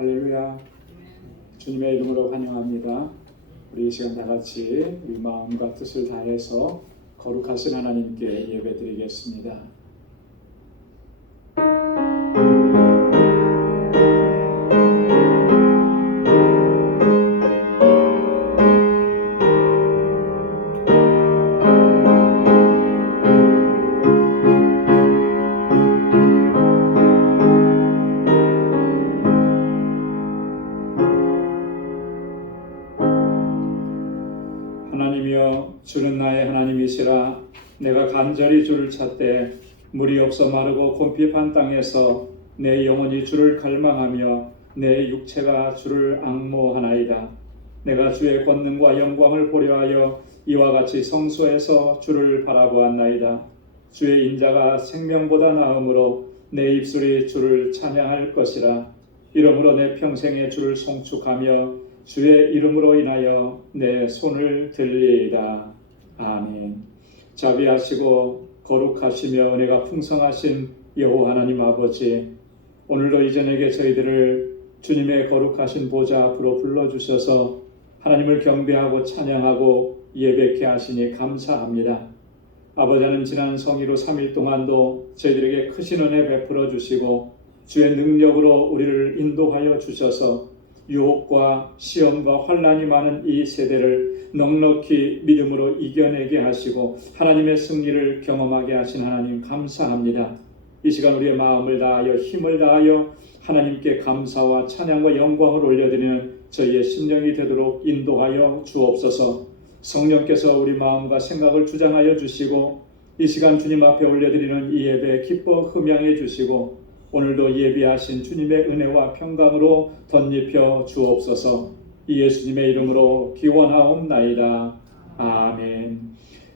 할렐루야. 주님의 이름으로 환영합니다. 우리 이 시간 다 같이 우리 마음과 뜻을 다해서 거룩하신 하나님께 예배드리겠습니다. 하나님이여, 주는 나의 하나님이시라. 내가 간절히 주를 찾되 물이 없어 마르고 곰핍한 땅에서 내 영혼이 주를 갈망하며 내 육체가 주를 앙모하나이다. 내가 주의 권능과 영광을 보려 하여 이와 같이 성소에서 주를 바라보았나이다. 주의 인자가 생명보다 나음으로 내 입술이 주를 찬양할 것이라. 이러므로 내 평생에 주를 송축하며 주의 이름으로 인하여 내 손을 들리이다. 아멘. 자비하시고 거룩하시며 은혜가 풍성하신 여호와 하나님 아버지, 오늘도 이 저녁에 저희들을 주님의 거룩하신 보좌 앞으로 불러주셔서 하나님을 경배하고 찬양하고 예배케 하시니 감사합니다. 아버지 하나님, 지난 성일후 3일 동안도 저희들에게 크신 은혜 베풀어 주시고 주의 능력으로 우리를 인도하여 주셔서 유혹과 시험과 환난이 많은 이 세대를 넉넉히 믿음으로 이겨내게 하시고 하나님의 승리를 경험하게 하신 하나님 감사합니다. 이 시간 우리의 마음을 다하여 힘을 다하여 하나님께 감사와 찬양과 영광을 올려드리는 저희의 심령이 되도록 인도하여 주옵소서. 성령께서 우리 마음과 생각을 주장하여 주시고 이 시간 주님 앞에 올려드리는 이 예배 기뻐 흠양해 주시고 오늘도 예비하신 주님의 은혜와 평강으로 덧입혀 주옵소서. 이 예수님의 이름으로 기원하옵나이다. 아멘.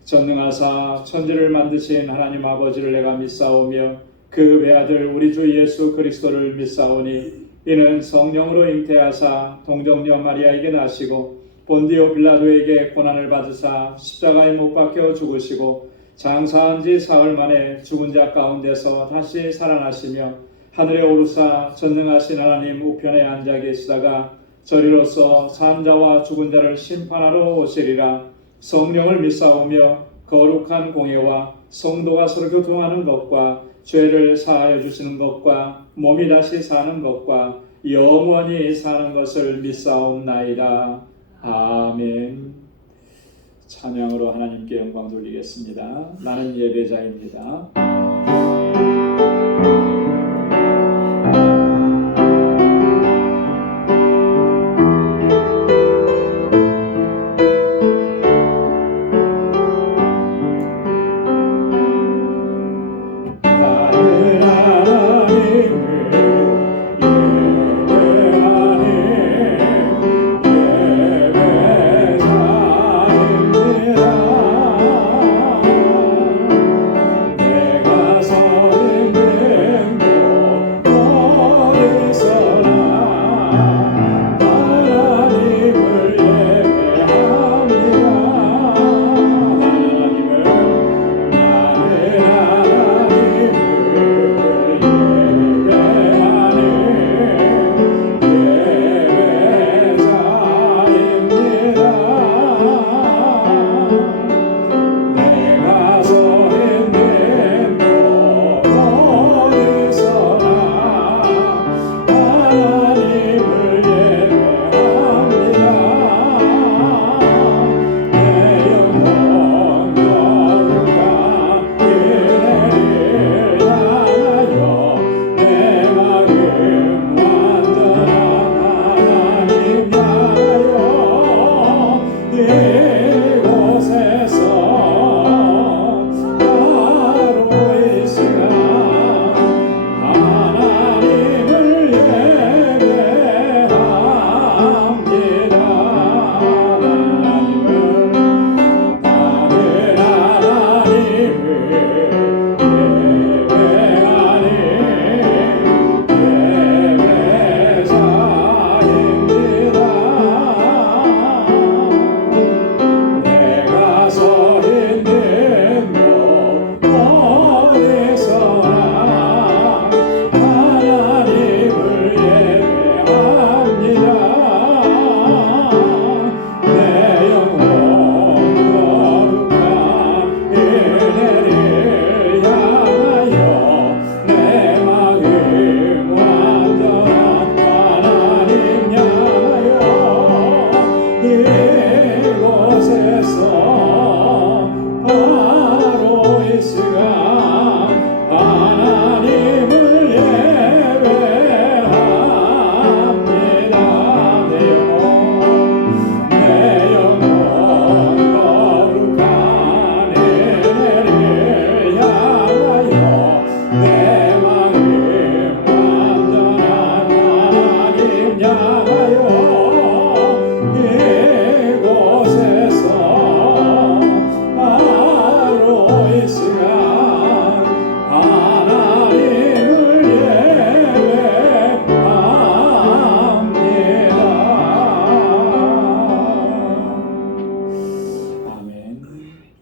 전능하사 천지를 만드신 하나님 아버지를 내가 믿사오며 그 외아들 우리 주 예수 그리스도를 믿사오니 이는 성령으로 잉태하사 동정녀 마리아에게 나시고 본디오 빌라도에게 고난을 받으사 십자가에 못 박혀 죽으시고 장사한 지 사흘 만에 죽은 자 가운데서 다시 살아나시며 하늘에 오르사 전능하신 하나님 우편에 앉아 계시다가 저리로서 산 자와 죽은 자를 심판하러 오시리라. 성령을 믿사오며 거룩한 공예와 성도가 서로 교통하는 것과 죄를 사하여 주시는 것과 몸이 다시 사는 것과 영원히 사는 것을 믿사옵나이다. 아멘. 찬양으로 하나님께 영광 돌리겠습니다. 나는 예배자입니다. 내가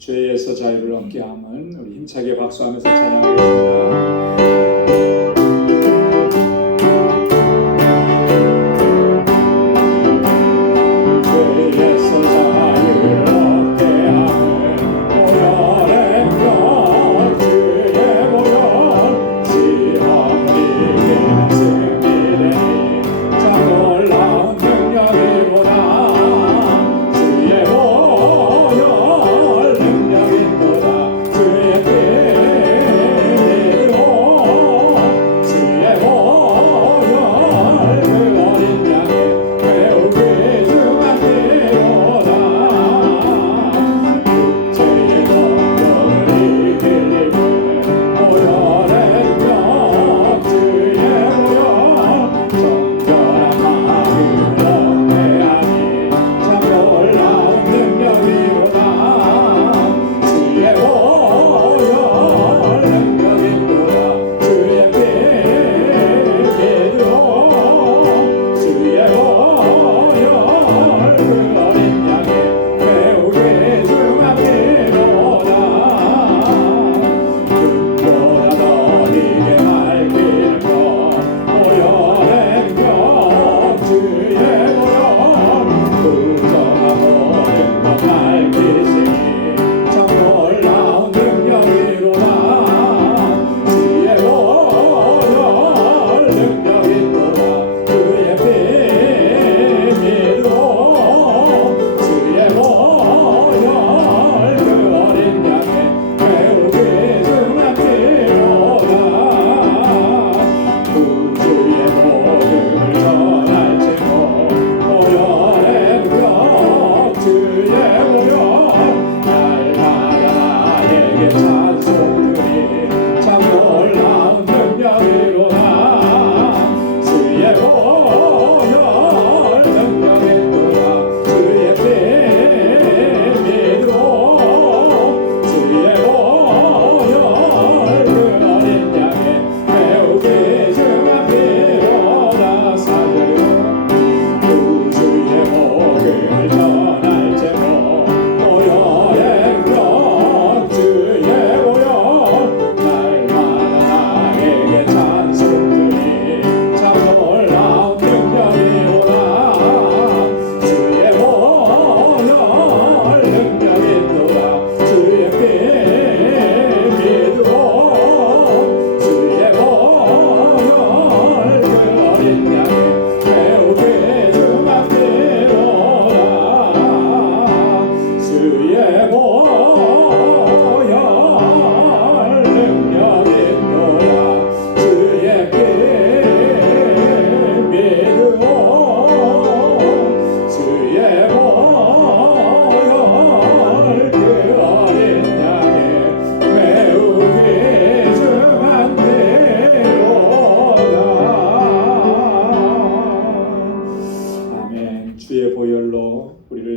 죄에서 자유를 얻게 함은 우리 힘차게 박수하면서 찬양하겠습니다.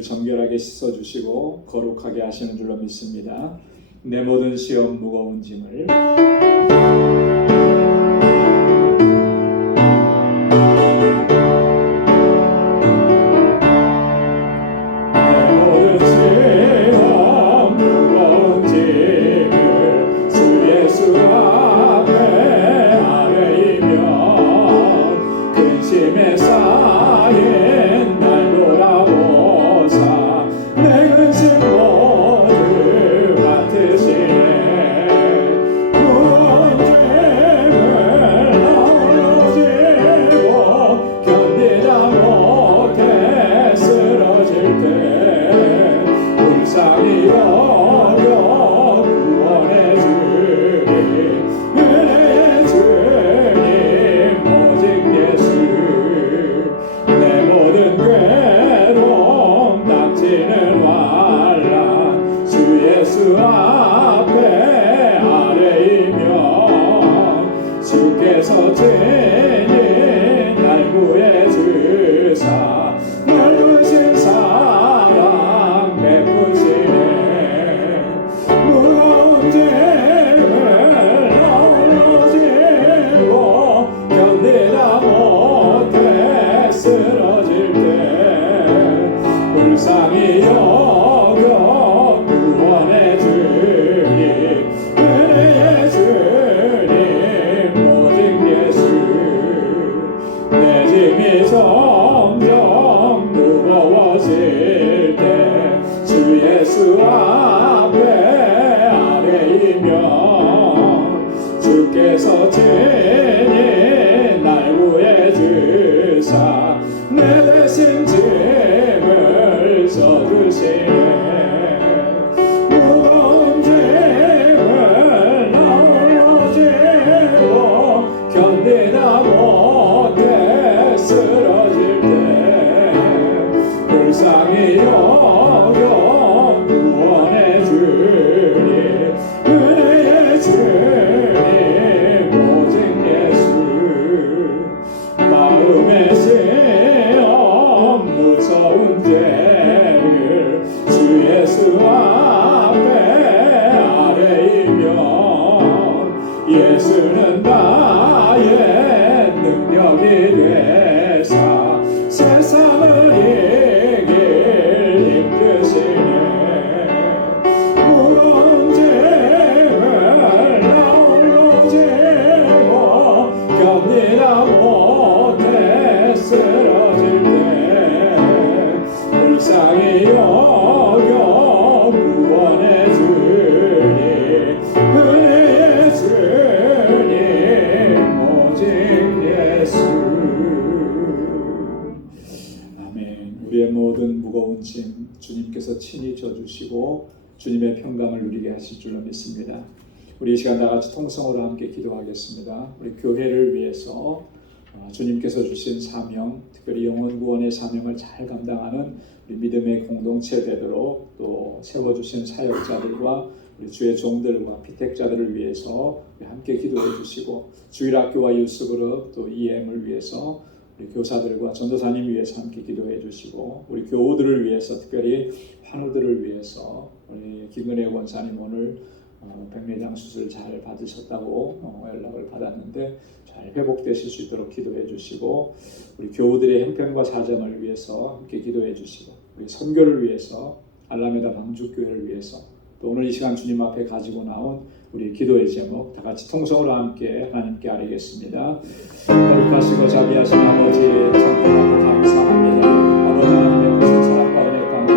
정결하게 씻어주시고 거룩하게 하시는 줄로 믿습니다. 내 모든 시험 무거운 짐을 넓으신 사랑 베푸시네 예수 앞에 아뢰이며 주께서 친히 날 구해주사 내 대신 짐을 져주시네. 무거운 짐을 나홀로 지고 견디다 못해 쓰러질 때 불쌍히 여겨 구원해 주니 은혜의 주님 오직 예수. 마음에 시험 무서운 죄를 주 예수 앞에 아뢰이며 예수는 나의 능력이 되사 세상을 이길 힘주시네. 무거운 짐을 나홀로 지고 견디다 못해 쓰러질 때 불쌍히 여겨 구원해 주니 은혜의 주님 오직 예수. 아멘. 우리의 모든 무거운 짐 주님께서 친히 져주시고 주님의 평강을 누리게 하실 줄로 믿습니다. 우리 이 시간 다같이 통성으로 함께 기도하겠습니다. 우리 교회를 위해서 주님께서 주신 사명, 특별히 영혼 구원의 사명을 잘 감당하는 우리 믿음의 공동체 되도록 또 세워주신 사역자들과 우리 주의 종들과 피택자들을 위해서 함께 기도해 주시고 주일학교와 유스그룹 또 EM을 위해서 우리 교사들과 전도사님 위해서 함께 기도해 주시고 우리 교우들을 위해서 특별히 환우들을 위해서 우리 김근혜 원사님 오늘 백내장 수술 잘 받으셨다고 연락을 받았는데 잘 회복되실 수 있도록 기도해 주시고 우리 교우들의 형편과 사정을 위해서 함께 기도해 주시고 우리 선교를 위해서 알라메다 방주교회를 위해서 또 오늘 이 시간 주님 앞에 가지고 나온 우리 기도의 제목 다 같이 통성으로 함께 하나님께 아뢰겠습니다. 거룩하시고 자비하신 아버지 참고하고 감사합니다. 아버지 하나님의 크신 사랑과 은혜 가운데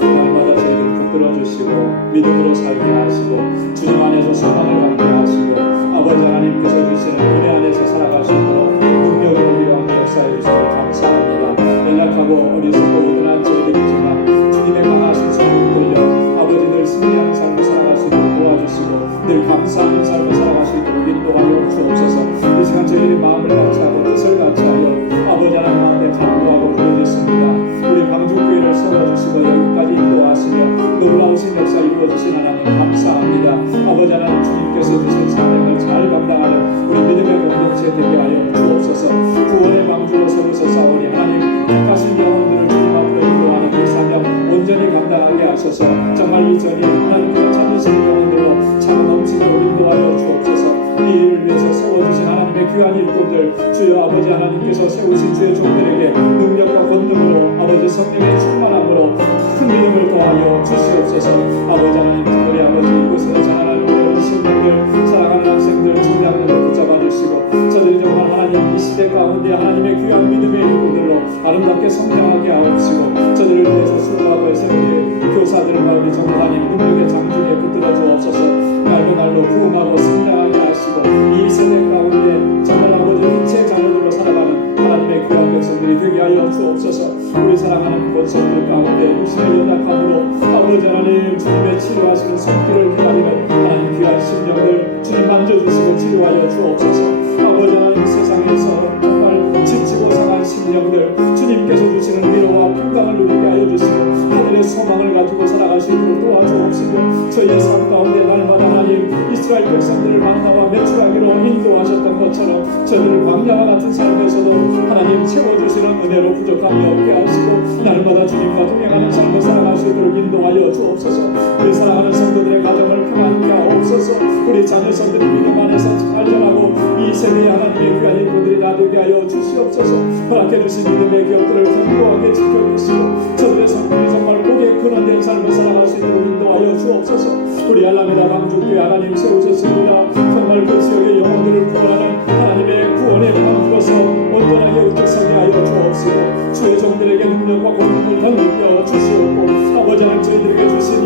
날마다 저희들을 붙들어 주시고 믿음으로 살게 하시고 주님 안에서 소망을 갖게 하시고 아버지 하나님께서 주시는 은혜 안에서 살아갈 수 있도록 능력을 우리와 역사해 주시고 감사합니다. 연약하고 어리석고 우둔한 저희들이지만 주님의 강하신 손을 들려 아버지 늘 승리하는 삶을 살아갈 수 있도록 도와주시고 늘 감사하는 삶을 살아갈 수 있도록 인도하여 주옵소서. 이 시간 저희들이 마음을 같이 하고 뜻을 같이 하여 아버지 하나님 앞에 간구하고 부르짖습니다. 우리 방주교회를 세워주시고 여기까지 인도하시며 놀라우신 역사 이루어주신 하나님 감사합니다. 아버지 하나님 주님께서 주신 사명을 잘 감당하는 우리 믿음의 공동체 되게 하여 주옵소서. 구원의 방주로 세우소서오니 하나님 택하신 영혼들을 주님 앞으로 인도하는 이 사명 온전히 감당하게 하소서. 정말 이전이 하나님께서 찾으시는 영혼들로 참 넘치도록 인도하여 주옵소서. 이 일을 위해서 세워주신 하나님의 귀한 일꾼들 주여 아버지 하나님께서 세우신 주의 종들에게 능력과 권능으로 아버지 성령의 충만함으로 큰 믿음을 더하여 주시옵소서. 아버지 하나님 특별히 아버지 이곳에서 전하는 우리 신령들 사랑하는 학생들 중장년들 붙잡아 주시고 저들이 정말 하나님 이 시대 가운데 하나님의 귀한 믿음의 일꾼들로 아름답게 성장하게 하옵시고 저들을 위해서 수고하고 애쓰는 우리 교사들과 우리 전도사님 능력의 장중에 붙들어 주옵소서. 날로 날로 부흥하고 성장하게 하시고 이 세대 가운데 정말 아버지 빛의 자녀들로 살아가는 하나님의 귀한 백성들이 되게 하여 주옵소서. 우리 사랑하는 본성들 가운데 육신의 연약함으로 아버지 하나님 주님의 치료하시는 손길을 기다리는 하나님 귀한 심령들 주님 만져주시고 치료하여 주옵소서. 아버지 하나님 세상에서 정말 지치고 상한 심령들 주님께서 주시는 위로와 평강을 누리게 하여 주시고 하늘의 소망을 가지고 살아갈 수 있도록 도와주옵시며 저희의 삶 가운데 날마다 하나님 이스라엘 백성들을 만나와 매출하기로 인도하셨던 것처럼 저희를 광야와 같은 삶에서도 하나님 채워주시는 은혜로 부족함이 없게 하시고 날마다 주님과 동행하는 삶을 살아갈 수 있도록 인도하여 주옵소서. 우리 사랑하는 성도들의 가정을 평안케 하옵소서. 우리 자녀성들이 믿음 안에서 발전하고 이 세대의 하나님의 귀한 일꾼들이 나누게 하여 주시옵소서. 허락해 주신 믿음의 기업들을 견고하게 지켜주시고 저들의 성들이 정말 복의 근원된 삶을 살아갈 수 있도록 인도하여 주옵소서. 우리 알라메다 방주교회 하나님 세우셨습니다. 정말 그 지역의 영혼들을 구원하는 하나님의 구원의 방주로서 온전하게 우뚝서게 하여 주옵시고 주의 종들에게 능력과 권능을 더 높여 주시옵고 아버지 하나님 저희들에게 주신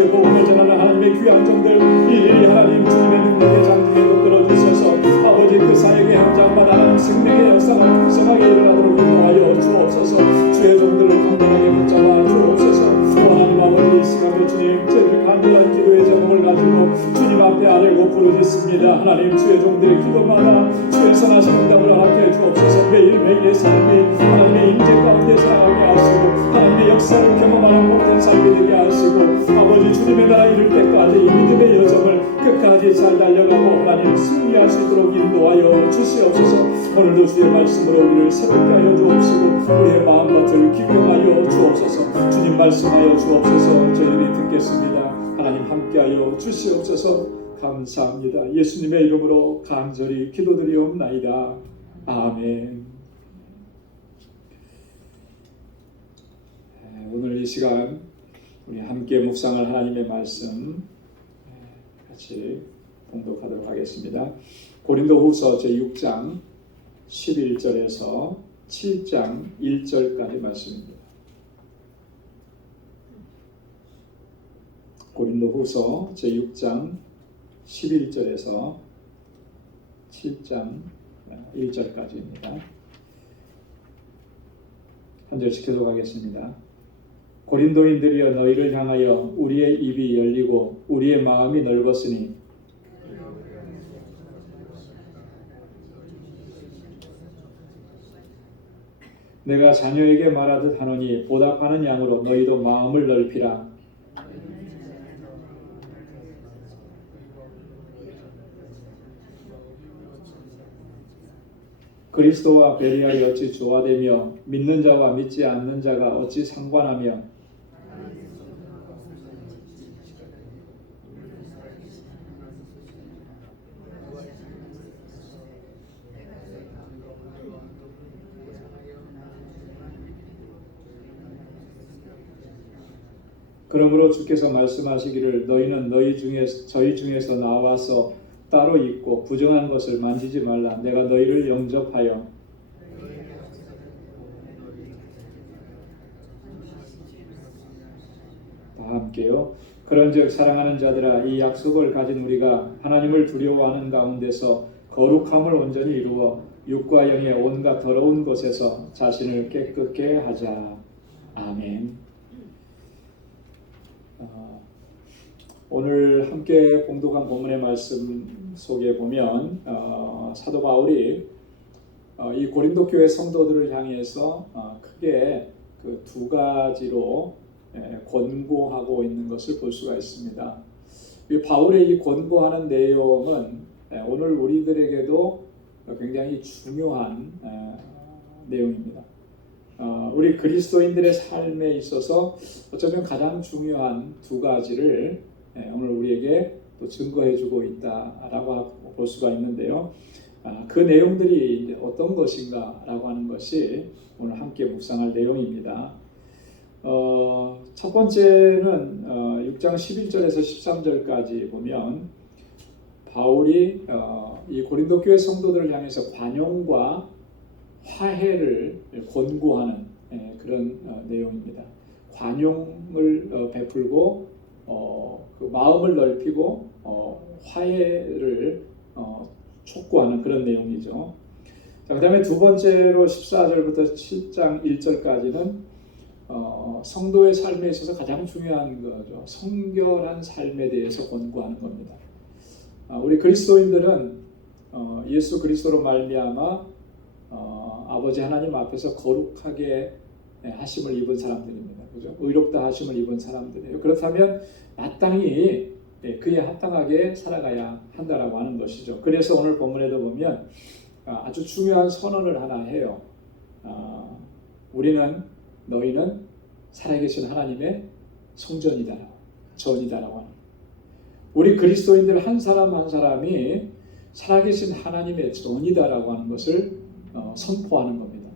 주의 복음을 전하는 하나님의 귀한 종들 일일이 하나님 주님의 능력의 장중에 붙들어 주셔서 아버지 그 사역의 현장마다 하나님 생명의 역사가 풍성하게 일어나도록 인도하여 주옵소서. 주의 종들을 간단하게 붙잡아 주옵소서. 또 하나님 아버지 이 시간에 주님 저희들 간절한 기도의 제목을 가지고 주님 앞에 아뢰고 부르짖습니다. 하나님 주의 종들의 기도마다 주의 선하신 응답을 허락해 주옵소서. 매일매일의 삶이 하나님의 임재 가운데 살아가게 하시고 하나님의 역사를 경험하는 복된 삶이 되게 하시고 아버지 주님의 나라 이룰 때까지 이 믿음의 여정을 끝까지 잘 달려가고 하나님 승리할 수 있도록 인도하여 주시옵소서. 오늘도 주의 말씀으로 우리를 새롭게 하여 주옵시고 우리의 마음밭을 기경하여 주옵소서. 주님 말씀하여 주옵소서. 저희들이 듣겠습니다. 하나님 함께하여 주시옵소서. 감사합니다. 예수님의 이름으로 간절히 기도드리옵나이다. 아멘. 오늘 이 시간 우리 함께 묵상할 하나님의 말씀 같이 봉독하도록 하겠습니다. 고린도후서 제6장 11절에서 7장 1절까지 말씀입니다. 고린도후서 제6장 11절에서 7장 1절까지입니다. 한 절씩 계속하겠습니다. 고린도인들이여 너희를 향하여 우리의 입이 열리고 우리의 마음이 넓었으니 내가 자녀에게 말하듯 하노니 보답하는 양으로 너희도 마음을 넓히라. 그리스도와 베리알이 어찌 조화되며 믿는 자와 믿지 않는 자가 어찌 상관하며 그러므로 주께서 말씀하시기를 너희는 저희 중에서 나와서 따로 있고 부정한 것을 만지지 말라. 내가 너희를 영접하여 다 함께요. 그런즉 사랑하는 자들아 이 약속을 가진 우리가 하나님을 두려워하는 가운데서 거룩함을 온전히 이루어 육과 영의 온갖 더러운 것에서 자신을 깨끗게 하자. 아멘. 오늘 함께 봉독한 본문의 말씀 속에 보면 사도 바울이 이 고린도 교회 성도들을 향해서 크게 그 두 가지로 권고하고 있는 것을 볼 수가 있습니다. 이 바울의 이 권고하는 내용은 오늘 우리들에게도 굉장히 중요한 내용입니다. 우리 그리스도인들의 삶에 있어서 어쩌면 가장 중요한 두 가지를 오늘 우리에게 또 증거해주고 있다라고 볼 수가 있는데요. 그 내용들이 이제 어떤 것인가라고 하는 것이 오늘 함께 묵상할 내용입니다. 첫 번째는 6장 11절에서 13절까지 보면 바울이 이 고린도 교회 성도들을 향해서 관용과 화해를 권고하는 그런 내용입니다. 관용을 베풀고 그 마음을 넓히고 화해를 촉구하는 그런 내용이죠. 자, 그 다음에 두 번째로 14절부터 7장 1절까지는 성도의 삶에 있어서 가장 중요한 거죠. 성결한 삶에 대해서 권고하는 겁니다. 우리 그리스도인들은 예수 그리스도로 말미암아 아버지 하나님 앞에서 거룩하게 하심을 입은 사람들입니다. 그죠? 의롭다 하심을 입은 사람들이에요. 그렇다면 마땅히 그에 합당하게 살아가야 한다라고 하는 것이죠. 그래서 오늘 본문에도 보면 아주 중요한 선언을 하나 해요. 너희는 살아계신 하나님의 성전이다, 전이다라고 하는. 우리 그리스도인들 한 사람 한 사람이 살아계신 하나님의 전이다라고 하는 것을 선포하는 겁니다.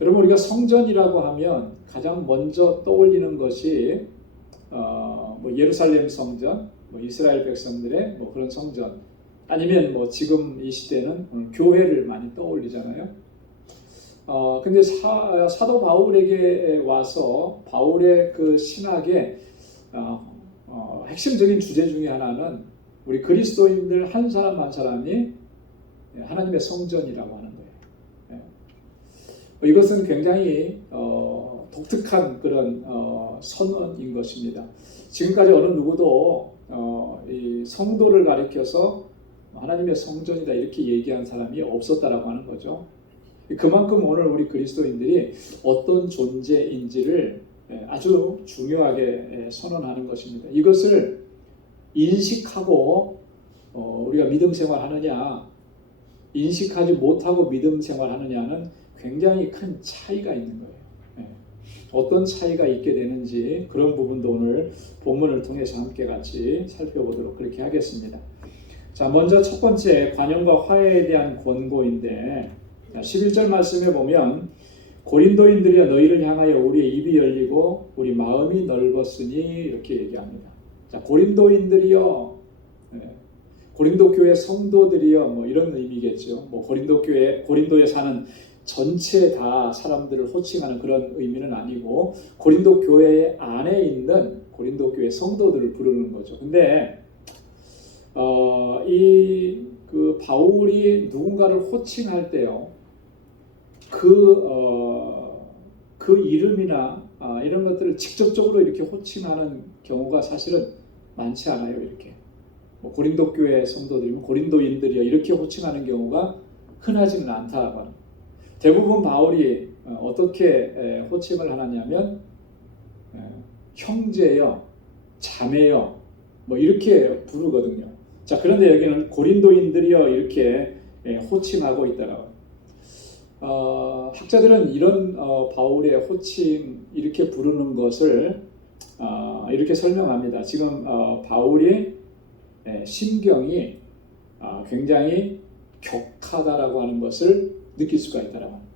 여러분 우리가 성전이라고 하면 가장 먼저 떠올리는 것이 뭐 예루살렘 성전, 뭐 이스라엘 백성들의 뭐 그런 성전, 아니면 뭐 지금 이 시대는 오늘 교회를 많이 떠올리잖아요. 근데 사도 바울에게 와서 바울의 그 신학에 핵심적인 주제 중에 하나는 우리 그리스도인들 한 사람 한 사람이 하나님의 성전이라고 하는 거예요. 이것은 굉장히 독특한 그런 선언인 것입니다. 지금까지 어느 누구도 이 성도를 가리켜서 하나님의 성전이다 이렇게 얘기한 사람이 없었다라고 하는 거죠. 그만큼 오늘 우리 그리스도인들이 어떤 존재인지를 아주 중요하게 선언하는 것입니다. 이것을 인식하고 우리가 믿음 생활하느냐, 인식하지 못하고 믿음 생활하느냐는 굉장히 큰 차이가 있는 거예요. 어떤 차이가 있게 되는지 그런 부분도 오늘 본문을 통해서 함께 같이 살펴보도록 그렇게 하겠습니다. 자, 먼저 첫 번째 관용과 화해에 대한 권고인데 11절 말씀에 보면 고린도인들이여 너희를 향하여 우리의 입이 열리고 우리 마음이 넓었으니 이렇게 얘기합니다. 자, 고린도인들이여, 고린도 교회 성도들이여 뭐 이런 의미겠죠. 뭐 고린도에 사는 전체 다 사람들을 호칭하는 그런 의미는 아니고 고린도 교회 안에 있는 고린도 교회 성도들을 부르는 거죠. 근데 그 바울이 누군가를 호칭할 때요, 그 이름이나 이런 것들을 직접적으로 이렇게 호칭하는 경우가 사실은 많지 않아요. 이렇게 뭐 고린도 교회 성도들이면 고린도인들이요 이렇게 호칭하는 경우가 흔하지는 않다라고 합니다. 대부분 바울이 어떻게 호칭을 하느냐면 형제여, 자매여 뭐 이렇게 부르거든요. 자, 그런데 여기는 고린도인들이여 이렇게 호칭하고 있다라고. 학자들은 이런 바울의 호칭 이렇게 부르는 것을 이렇게 설명합니다. 지금 바울의 심경이 굉장히 격하다라고 하는 것을 느낄 수가 있다라고 합니다.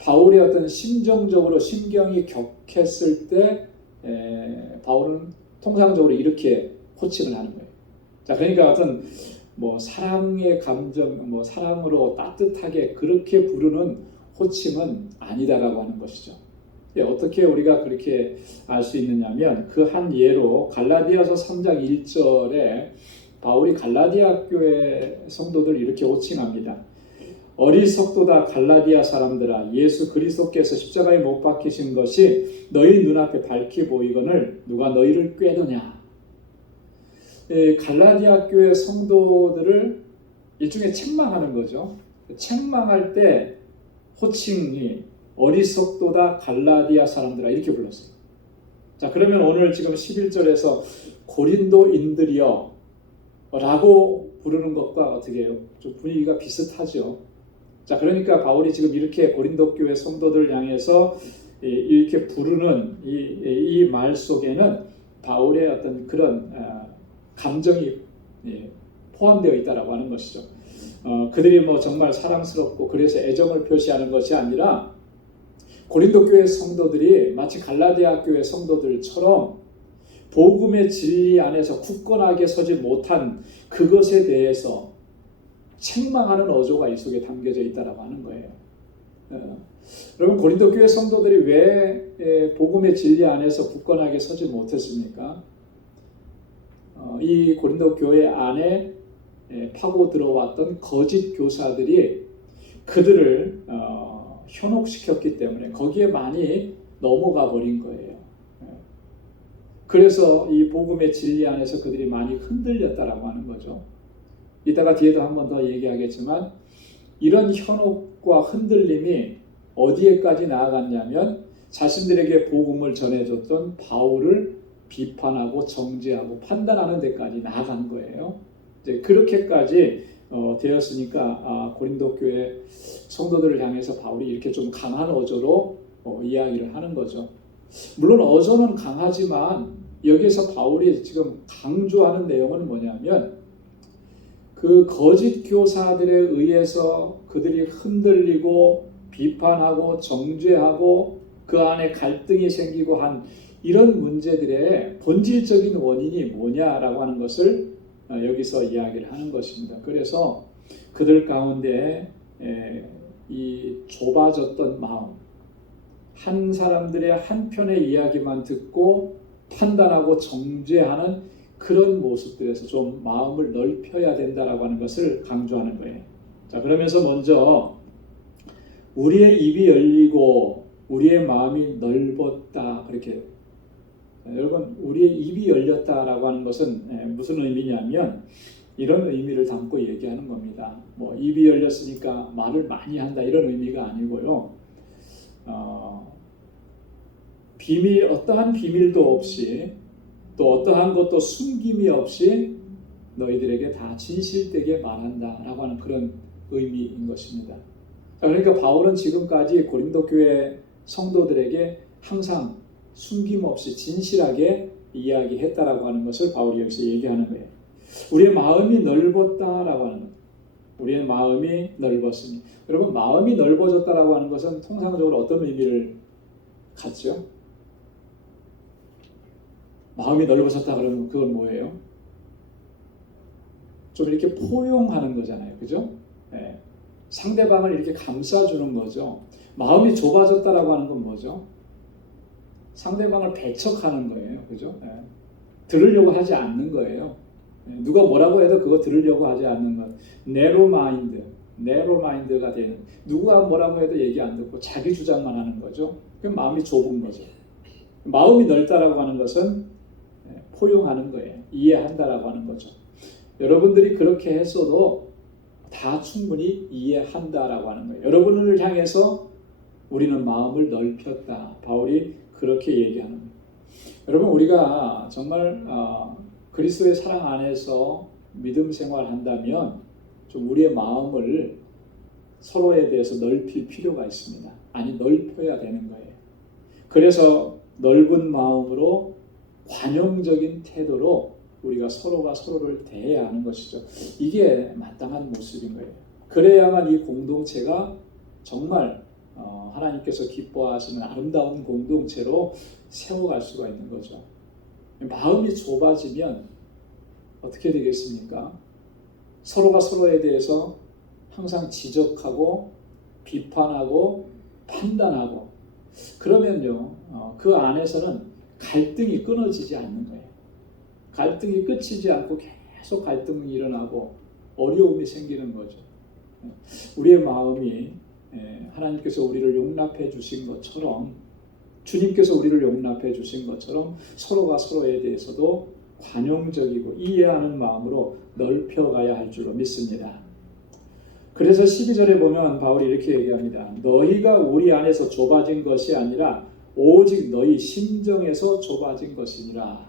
바울의 어떤 심정적으로 심경이 격했을 때 바울은 통상적으로 이렇게 호칭을 하는 거예요. 자, 그러니까 어떤 뭐 사랑의 감정, 뭐 사랑으로 따뜻하게 그렇게 부르는 호칭은 아니다라고 하는 것이죠. 어떻게 우리가 그렇게 알 수 있느냐면 그 한 예로 갈라디아서 3장 1절에 바울이 갈라디아 교회 성도들 이렇게 호칭합니다. 어리석도다 갈라디아 사람들아, 예수 그리스도께서 십자가에 못 박히신 것이 너희 눈앞에 밝히 보이거늘 누가 너희를 꾀더냐. 갈라디아 교회 성도들을 일종의 책망하는 거죠. 책망할 때 호칭이 어리석도다 갈라디아 사람들아 이렇게 불렀어요. 자, 그러면 오늘 지금 11절에서 고린도인들이여 라고 부르는 것과 어떻게 해요? 좀 분위기가 비슷하죠. 자, 그러니까 바울이 지금 이렇게 고린도 교회 성도들 향해서 이렇게 부르는 이 말 속에는 바울의 어떤 그런 감정이 포함되어 있다라고 하는 것이죠. 그들이 뭐 정말 사랑스럽고 그래서 애정을 표시하는 것이 아니라 고린도 교회 성도들이 마치 갈라디아 교회 성도들처럼 복음의 진리 안에서 굳건하게 서지 못한 그것에 대해서 책망하는 어조가 이 속에 담겨져 있다라고 하는 거예요. 여러분, 고린도 교회 성도들이 왜 복음의 진리 안에서 굳건하게 서지 못했습니까? 이 고린도 교회 안에 파고 들어왔던 거짓 교사들이 그들을 현혹시켰기 때문에 거기에 많이 넘어가 버린 거예요. 그래서 이 복음의 진리 안에서 그들이 많이 흔들렸다라고 하는 거죠. 이따가 뒤에도 한 번 더 얘기하겠지만 이런 현혹과 흔들림이 어디에까지 나아갔냐면 자신들에게 복음을 전해줬던 바울을 비판하고 정죄하고 판단하는 데까지 나아간 거예요. 이제 그렇게까지 되었으니까 고린도 교회 성도들을 향해서 바울이 이렇게 좀 강한 어조로 이야기를 하는 거죠. 물론 어조는 강하지만 여기서 바울이 지금 강조하는 내용은 뭐냐면 그 거짓 교사들에 의해서 그들이 흔들리고 비판하고 정죄하고 그 안에 갈등이 생기고 한 이런 문제들의 본질적인 원인이 뭐냐라고 하는 것을 여기서 이야기를 하는 것입니다. 그래서 그들 가운데 이 좁아졌던 마음, 한 사람들의 한편의 이야기만 듣고 판단하고 정죄하는 그런 모습들에서 좀 마음을 넓혀야 된다라고 하는 것을 강조하는 거예요. 자, 그러면서 먼저 우리의 입이 열리고 우리의 마음이 넓었다. 그렇게 여러분, 우리의 입이 열렸다라고 하는 것은 무슨 의미냐면 이런 의미를 담고 얘기하는 겁니다. 뭐 입이 열렸으니까 말을 많이 한다 이런 의미가 아니고요. 어떠한 비밀도 없이 또 어떠한 것도 숨김이 없이 너희들에게 다 진실되게 말한다라고 하는 그런 의미인 것입니다. 그러니까 바울은 지금까지 고린도 교회 성도들에게 항상 숨김없이 진실하게 이야기했다라고 하는 것을 바울이 여기서 얘기하는 거예요. 우리의 마음이 넓었다라고 하는 것. 우리의 마음이 넓었으니. 여러분, 마음이 넓어졌다라고 하는 것은 통상적으로 어떤 의미를 갖죠? 마음이 넓어졌다 그러면 그건 뭐예요? 좀 이렇게 포용하는 거잖아요. 그죠? 네. 상대방을 이렇게 감싸주는 거죠. 마음이 좁아졌다라고 하는 건 뭐죠? 상대방을 배척하는 거예요. 그죠? 네. 들으려고 하지 않는 거예요. 네. 누가 뭐라고 해도 그거 들으려고 하지 않는 것. narrow mind가 되는. 누가 뭐라고 해도 얘기 안 듣고 자기 주장만 하는 거죠. 그럼 마음이 좁은 거죠. 마음이 넓다라고 하는 것은 포용하는 거예요. 이해한다라고 하는 거죠. 여러분들이 그렇게 했어도 다 충분히 이해한다라고 하는 거예요. 여러분을 향해서 우리는 마음을 넓혔다. 바울이 그렇게 얘기하는 거예요. 여러분, 우리가 정말 그리스도의 사랑 안에서 믿음 생활한다면 좀 우리의 마음을 서로에 대해서 넓힐 필요가 있습니다. 아니, 넓혀야 되는 거예요. 그래서 넓은 마음으로 관용적인 태도로 우리가 서로가 서로를 대해야 하는 것이죠. 이게 마땅한 모습인 거예요. 그래야만 이 공동체가 정말 하나님께서 기뻐하시는 아름다운 공동체로 세워갈 수가 있는 거죠. 마음이 좁아지면 어떻게 되겠습니까? 서로가 서로에 대해서 항상 지적하고 비판하고 판단하고 그러면요, 그 안에서는 갈등이 끊어지지 않는 거예요. 갈등이 끝이지 않고 계속 갈등이 일어나고 어려움이 생기는 거죠. 우리의 마음이 하나님께서 우리를 용납해 주신 것처럼, 주님께서 우리를 용납해 주신 것처럼 서로가 서로에 대해서도 관용적이고 이해하는 마음으로 넓혀가야 할 줄로 믿습니다. 그래서 12절에 보면 바울이 이렇게 얘기합니다. 너희가 우리 안에서 좁아진 것이 아니라 오직 너희 심정에서 좁아진 것이니라.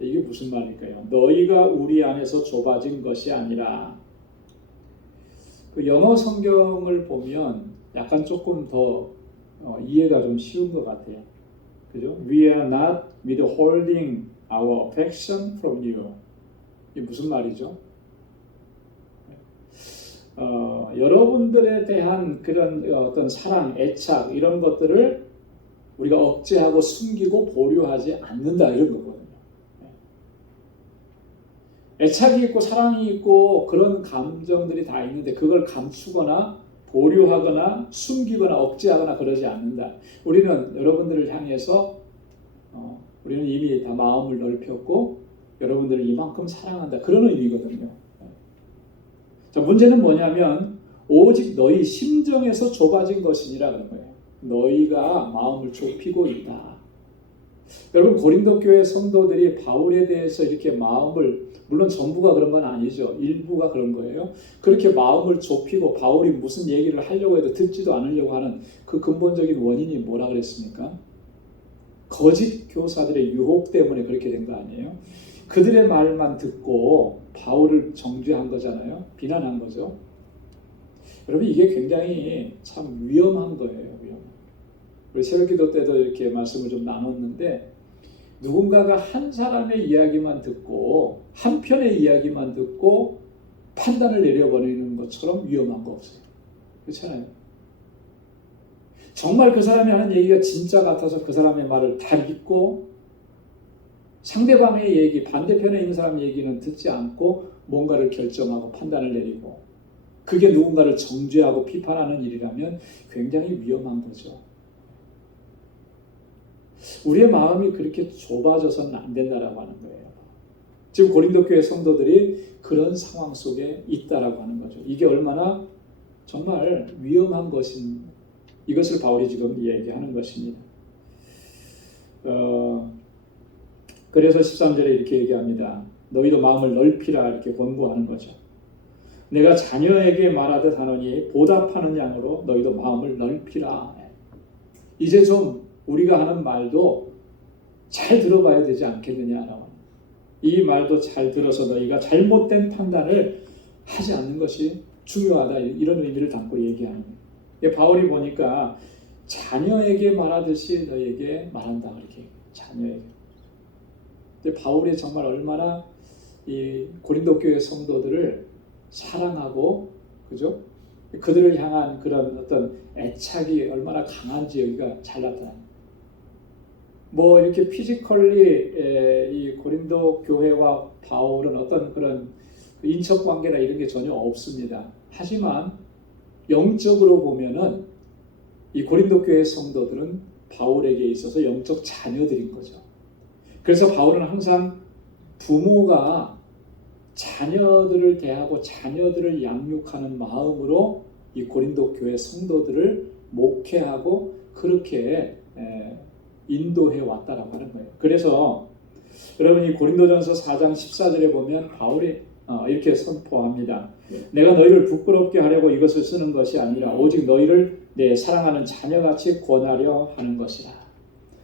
이게 무슨 말일까요? 너희가 우리 안에서 좁아진 것이 아니라. 그 영어 성경을 보면 약간 조금 더 이해가 좀 쉬운 것 같아요. 그죠? We are not withholding our affection from you. 이게 무슨 말이죠? 여러분들에 대한 그런 어떤 사랑, 애착 이런 것들을 우리가 억제하고 숨기고 보류하지 않는다 이런 거거든요. 애착이 있고 사랑이 있고 그런 감정들이 다 있는데 그걸 감추거나 보류하거나 숨기거나 억제하거나 그러지 않는다. 우리는 여러분들을 향해서 우리는 이미 다 마음을 넓혔고 여러분들을 이만큼 사랑한다. 그런 의미거든요. 자, 문제는 뭐냐면 오직 너희 심정에서 좁아진 것이니라 그런 거예요. 너희가 마음을 좁히고 있다. 여러분, 고린도 교회 성도들이 바울에 대해서 이렇게 마음을, 물론 전부가 그런 건 아니죠. 일부가 그런 거예요. 그렇게 마음을 좁히고 바울이 무슨 얘기를 하려고 해도 듣지도 않으려고 하는 그 근본적인 원인이 뭐라 그랬습니까? 거짓 교사들의 유혹 때문에 그렇게 된 거 아니에요? 그들의 말만 듣고 바울을 정죄한 거잖아요. 비난한 거죠. 여러분, 이게 굉장히 참 위험한 거예요. 우리 새벽기도 때도 이렇게 말씀을 좀 나눴는데 누군가가 한 사람의 이야기만 듣고 한 편의 이야기만 듣고 판단을 내려버리는 것처럼 위험한 거 없어요. 그렇잖아요. 정말 그 사람이 하는 얘기가 진짜 같아서 그 사람의 말을 다 믿고 상대방의 얘기, 반대편에 있는 사람 얘기는 듣지 않고 뭔가를 결정하고 판단을 내리고 그게 누군가를 정죄하고 비판하는 일이라면 굉장히 위험한 거죠. 우리의 마음이 그렇게 좁아져서는 안 된다라고 하는 거예요. 지금 고린도 교회 성도들이 그런 상황 속에 있다라고 하는 거죠. 이게 얼마나 정말 위험한 것인 이것을 바울이 지금 얘기하는 것입니다. 그래서 13절에 이렇게 얘기합니다. 너희도 마음을 넓히라 이렇게 권고하는 거죠. 내가 자녀에게 말하듯 하노니 보답하는 양으로 너희도 마음을 넓히라. 이제 좀 우리가 하는 말도 잘 들어봐야 되지 않겠느냐라고. 이 말도 잘 들어서 너희가 잘못된 판단을 하지 않는 것이 중요하다. 이런 의미를 담고 얘기하는 거예요. 바울이 보니까 자녀에게 말하듯이 너희에게 말한다. 그렇게 자녀에게. 근데 바울이 정말 얼마나 이 고린도 교회 성도들을 사랑하고 그죠? 그들을 향한 그런 어떤 애착이 얼마나 강한지 여기가 잘 나타납니다. 뭐 이렇게 피지컬리 이 고린도 교회와 바울은 어떤 그런 인척 관계나 이런 게 전혀 없습니다. 하지만 영적으로 보면은 이 고린도 교회 성도들은 바울에게 있어서 영적 자녀들인 거죠. 그래서 바울은 항상 부모가 자녀들을 대하고 자녀들을 양육하는 마음으로 이 고린도 교회 성도들을 목회하고 그렇게 인도해 왔다라고 하는 거예요. 그래서 여러분이 고린도전서 4장 14절에 보면 바울이 이렇게 선포합니다. 내가 너희를 부끄럽게 하려고 이것을 쓰는 것이 아니라 오직 너희를 내 사랑하는 자녀같이 권하려 하는 것이라.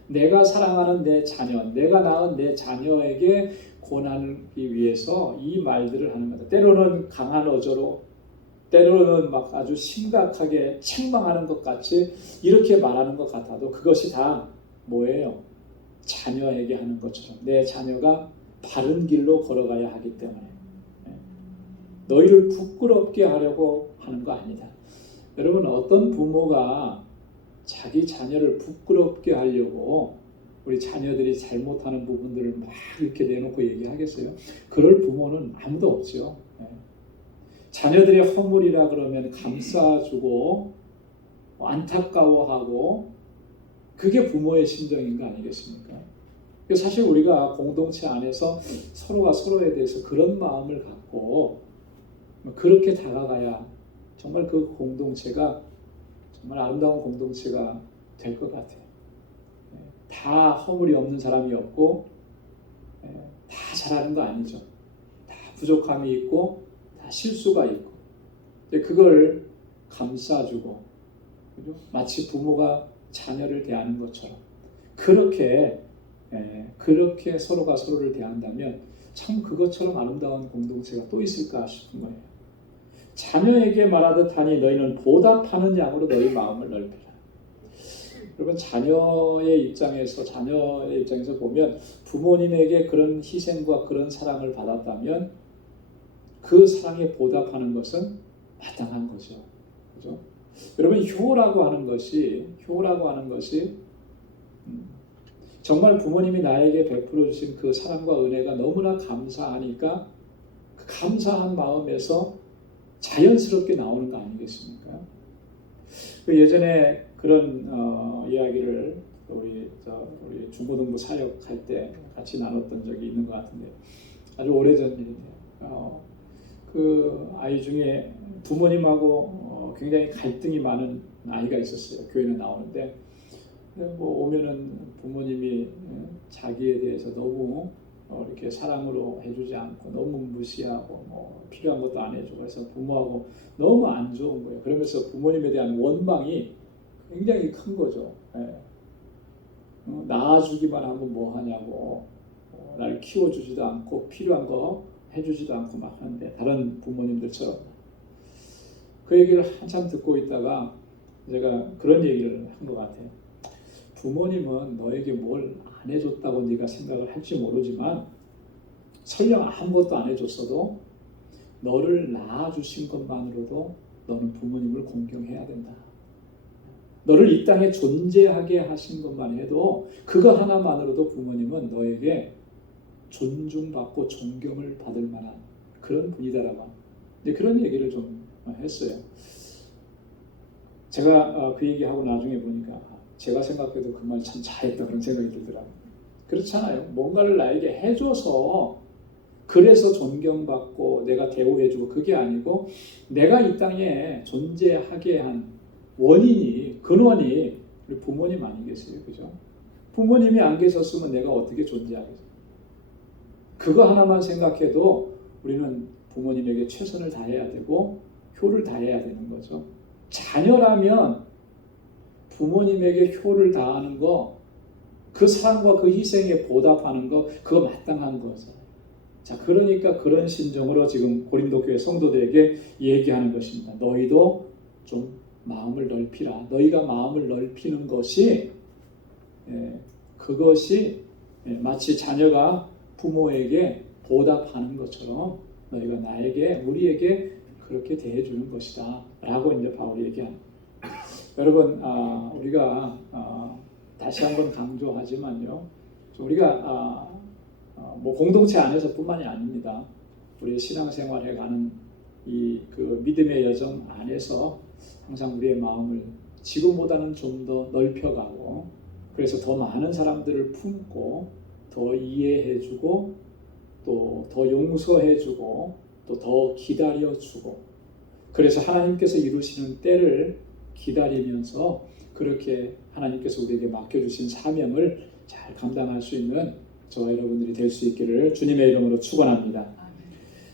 내가 사랑하는 내 자녀, 내가 낳은 내 자녀에게 권하기 위해서 이 말들을 하는 거다. 때로는 강한 어조로, 때로는 막 아주 심각하게 책망하는 것 같이 이렇게 말하는 것 같아도 그것이 다 뭐예요? 자녀에게 하는 것처럼 내 자녀가 바른 길로 걸어가야 하기 때문에 너희를 부끄럽게 하려고 하는 거 아니다. 여러분 어떤 부모가 자기 자녀를 부끄럽게 하려고 우리 자녀들이 잘못하는 부분들을 막 이렇게 내놓고 얘기하겠어요? 그럴 부모는 아무도 없죠. 자녀들의 허물이라 그러면 감싸주고 안타까워하고 그게 부모의 심정인 거 아니겠습니까? 사실 우리가 공동체 안에서 서로가 서로에 대해서 그런 마음을 갖고 그렇게 다가가야 정말 그 공동체가 정말 아름다운 공동체가 될 것 같아요. 다 허물이 없는 사람이 없고 다 잘하는 거 아니죠. 다 부족함이 있고 다 실수가 있고 그걸 감싸주고 마치 부모가 자녀를 대하는 것처럼 그렇게 서로가 서로를 대한다면 참 그것처럼 아름다운 공동체가 또 있을까 싶은 거예요. 자녀에게 말하듯 하니 너희는 보답하는 양으로 너희 마음을 넓히라. 여러분 자녀의 입장에서 보면 부모님에게 그런 희생과 그런 사랑을 받았다면 그 사랑에 보답하는 것은 마땅한 거죠. 그죠? 여러분 효라고 하는 것이 정말 부모님이 나에게 베풀어 주신 그 사랑과 은혜가 너무나 감사하니까 그 감사한 마음에서 자연스럽게 나오는 거 아니겠습니까? 예전에 그런 이야기를 우리 중고등부 사역할 때 같이 나눴던 적이 있는 것 같은데 아주 오래전 일인데요. 그 아이 중에 부모님하고 굉장히 갈등이 많은 아이가 있었어요. 교회에 나오는데 뭐 오면은 부모님이 자기에 대해서 너무 이렇게 사랑으로 해주지 않고 너무 무시하고 뭐 필요한 것도 안 해주고 해서 부모하고 너무 안 좋은 거예요. 그러면서 부모님에 대한 원망이 굉장히 큰 거죠. 낳아주기만 하면 뭐 하냐고 날 키워주지도 않고 필요한 거 해주지도 않고 막 하는데 다른 부모님들처럼 그 얘기를 한참 듣고 있다가 제가 그런 얘기를 한 것 같아요. 부모님은 너에게 뭘 안 해줬다고 네가 생각을 할지 모르지만 설령 아무것도 안 해줬어도 너를 낳아주신 것만으로도 너는 부모님을 공경해야 된다. 너를 이 땅에 존재하게 하신 것만 해도 그거 하나만으로도 부모님은 너에게 존중받고 존경을 받을 만한 그런 분이다라고 그런 얘기를 좀 했어요. 제가 그 얘기하고 나중에 보니까 제가 생각해도 그 말 참 잘했다 그런 생각이 들더라고요. 그렇잖아요. 뭔가를 나에게 해줘서 그래서 존경받고 내가 대우해주고 그게 아니고 내가 이 땅에 존재하게 한 원인이 근원이 우리 부모님 아니겠어요? 그죠? 부모님이 안 계셨으면 내가 어떻게 존재하겠어요? 그거 하나만 생각해도 우리는 부모님에게 최선을 다해야 되고 효를 다해야 되는 거죠. 자녀라면 부모님에게 효를 다하는 거, 그 사랑과 그 희생에 보답하는 거, 그거 마땅한 거죠. 자, 그러니까 그런 심정으로 지금 고린도 교회 성도들에게 얘기하는 것입니다. 너희도 좀 마음을 넓히라. 너희가 마음을 넓히는 것이 그것이 마치 자녀가 부모에게 보답하는 것처럼 너희가 나에게, 우리에게 그렇게 대해주는 것이다 라고 이제 바울이 얘기합니다. 여러분, 우리가 다시 한번 강조하지만요, 우리가 뭐 공동체 안에서뿐만이 아닙니다. 우리의 신앙생활에 가는 이 그 믿음의 여정 안에서 항상 우리의 마음을 지금보다는 좀 더 넓혀가고, 그래서 더 많은 사람들을 품고 더 이해해주고 또 더 용서해주고 또 더 기다려주고, 그래서 하나님께서 이루시는 때를 기다리면서 그렇게 하나님께서 우리에게 맡겨주신 사명을 잘 감당할 수 있는 저와 여러분들이 될 수 있기를 주님의 이름으로 축원합니다.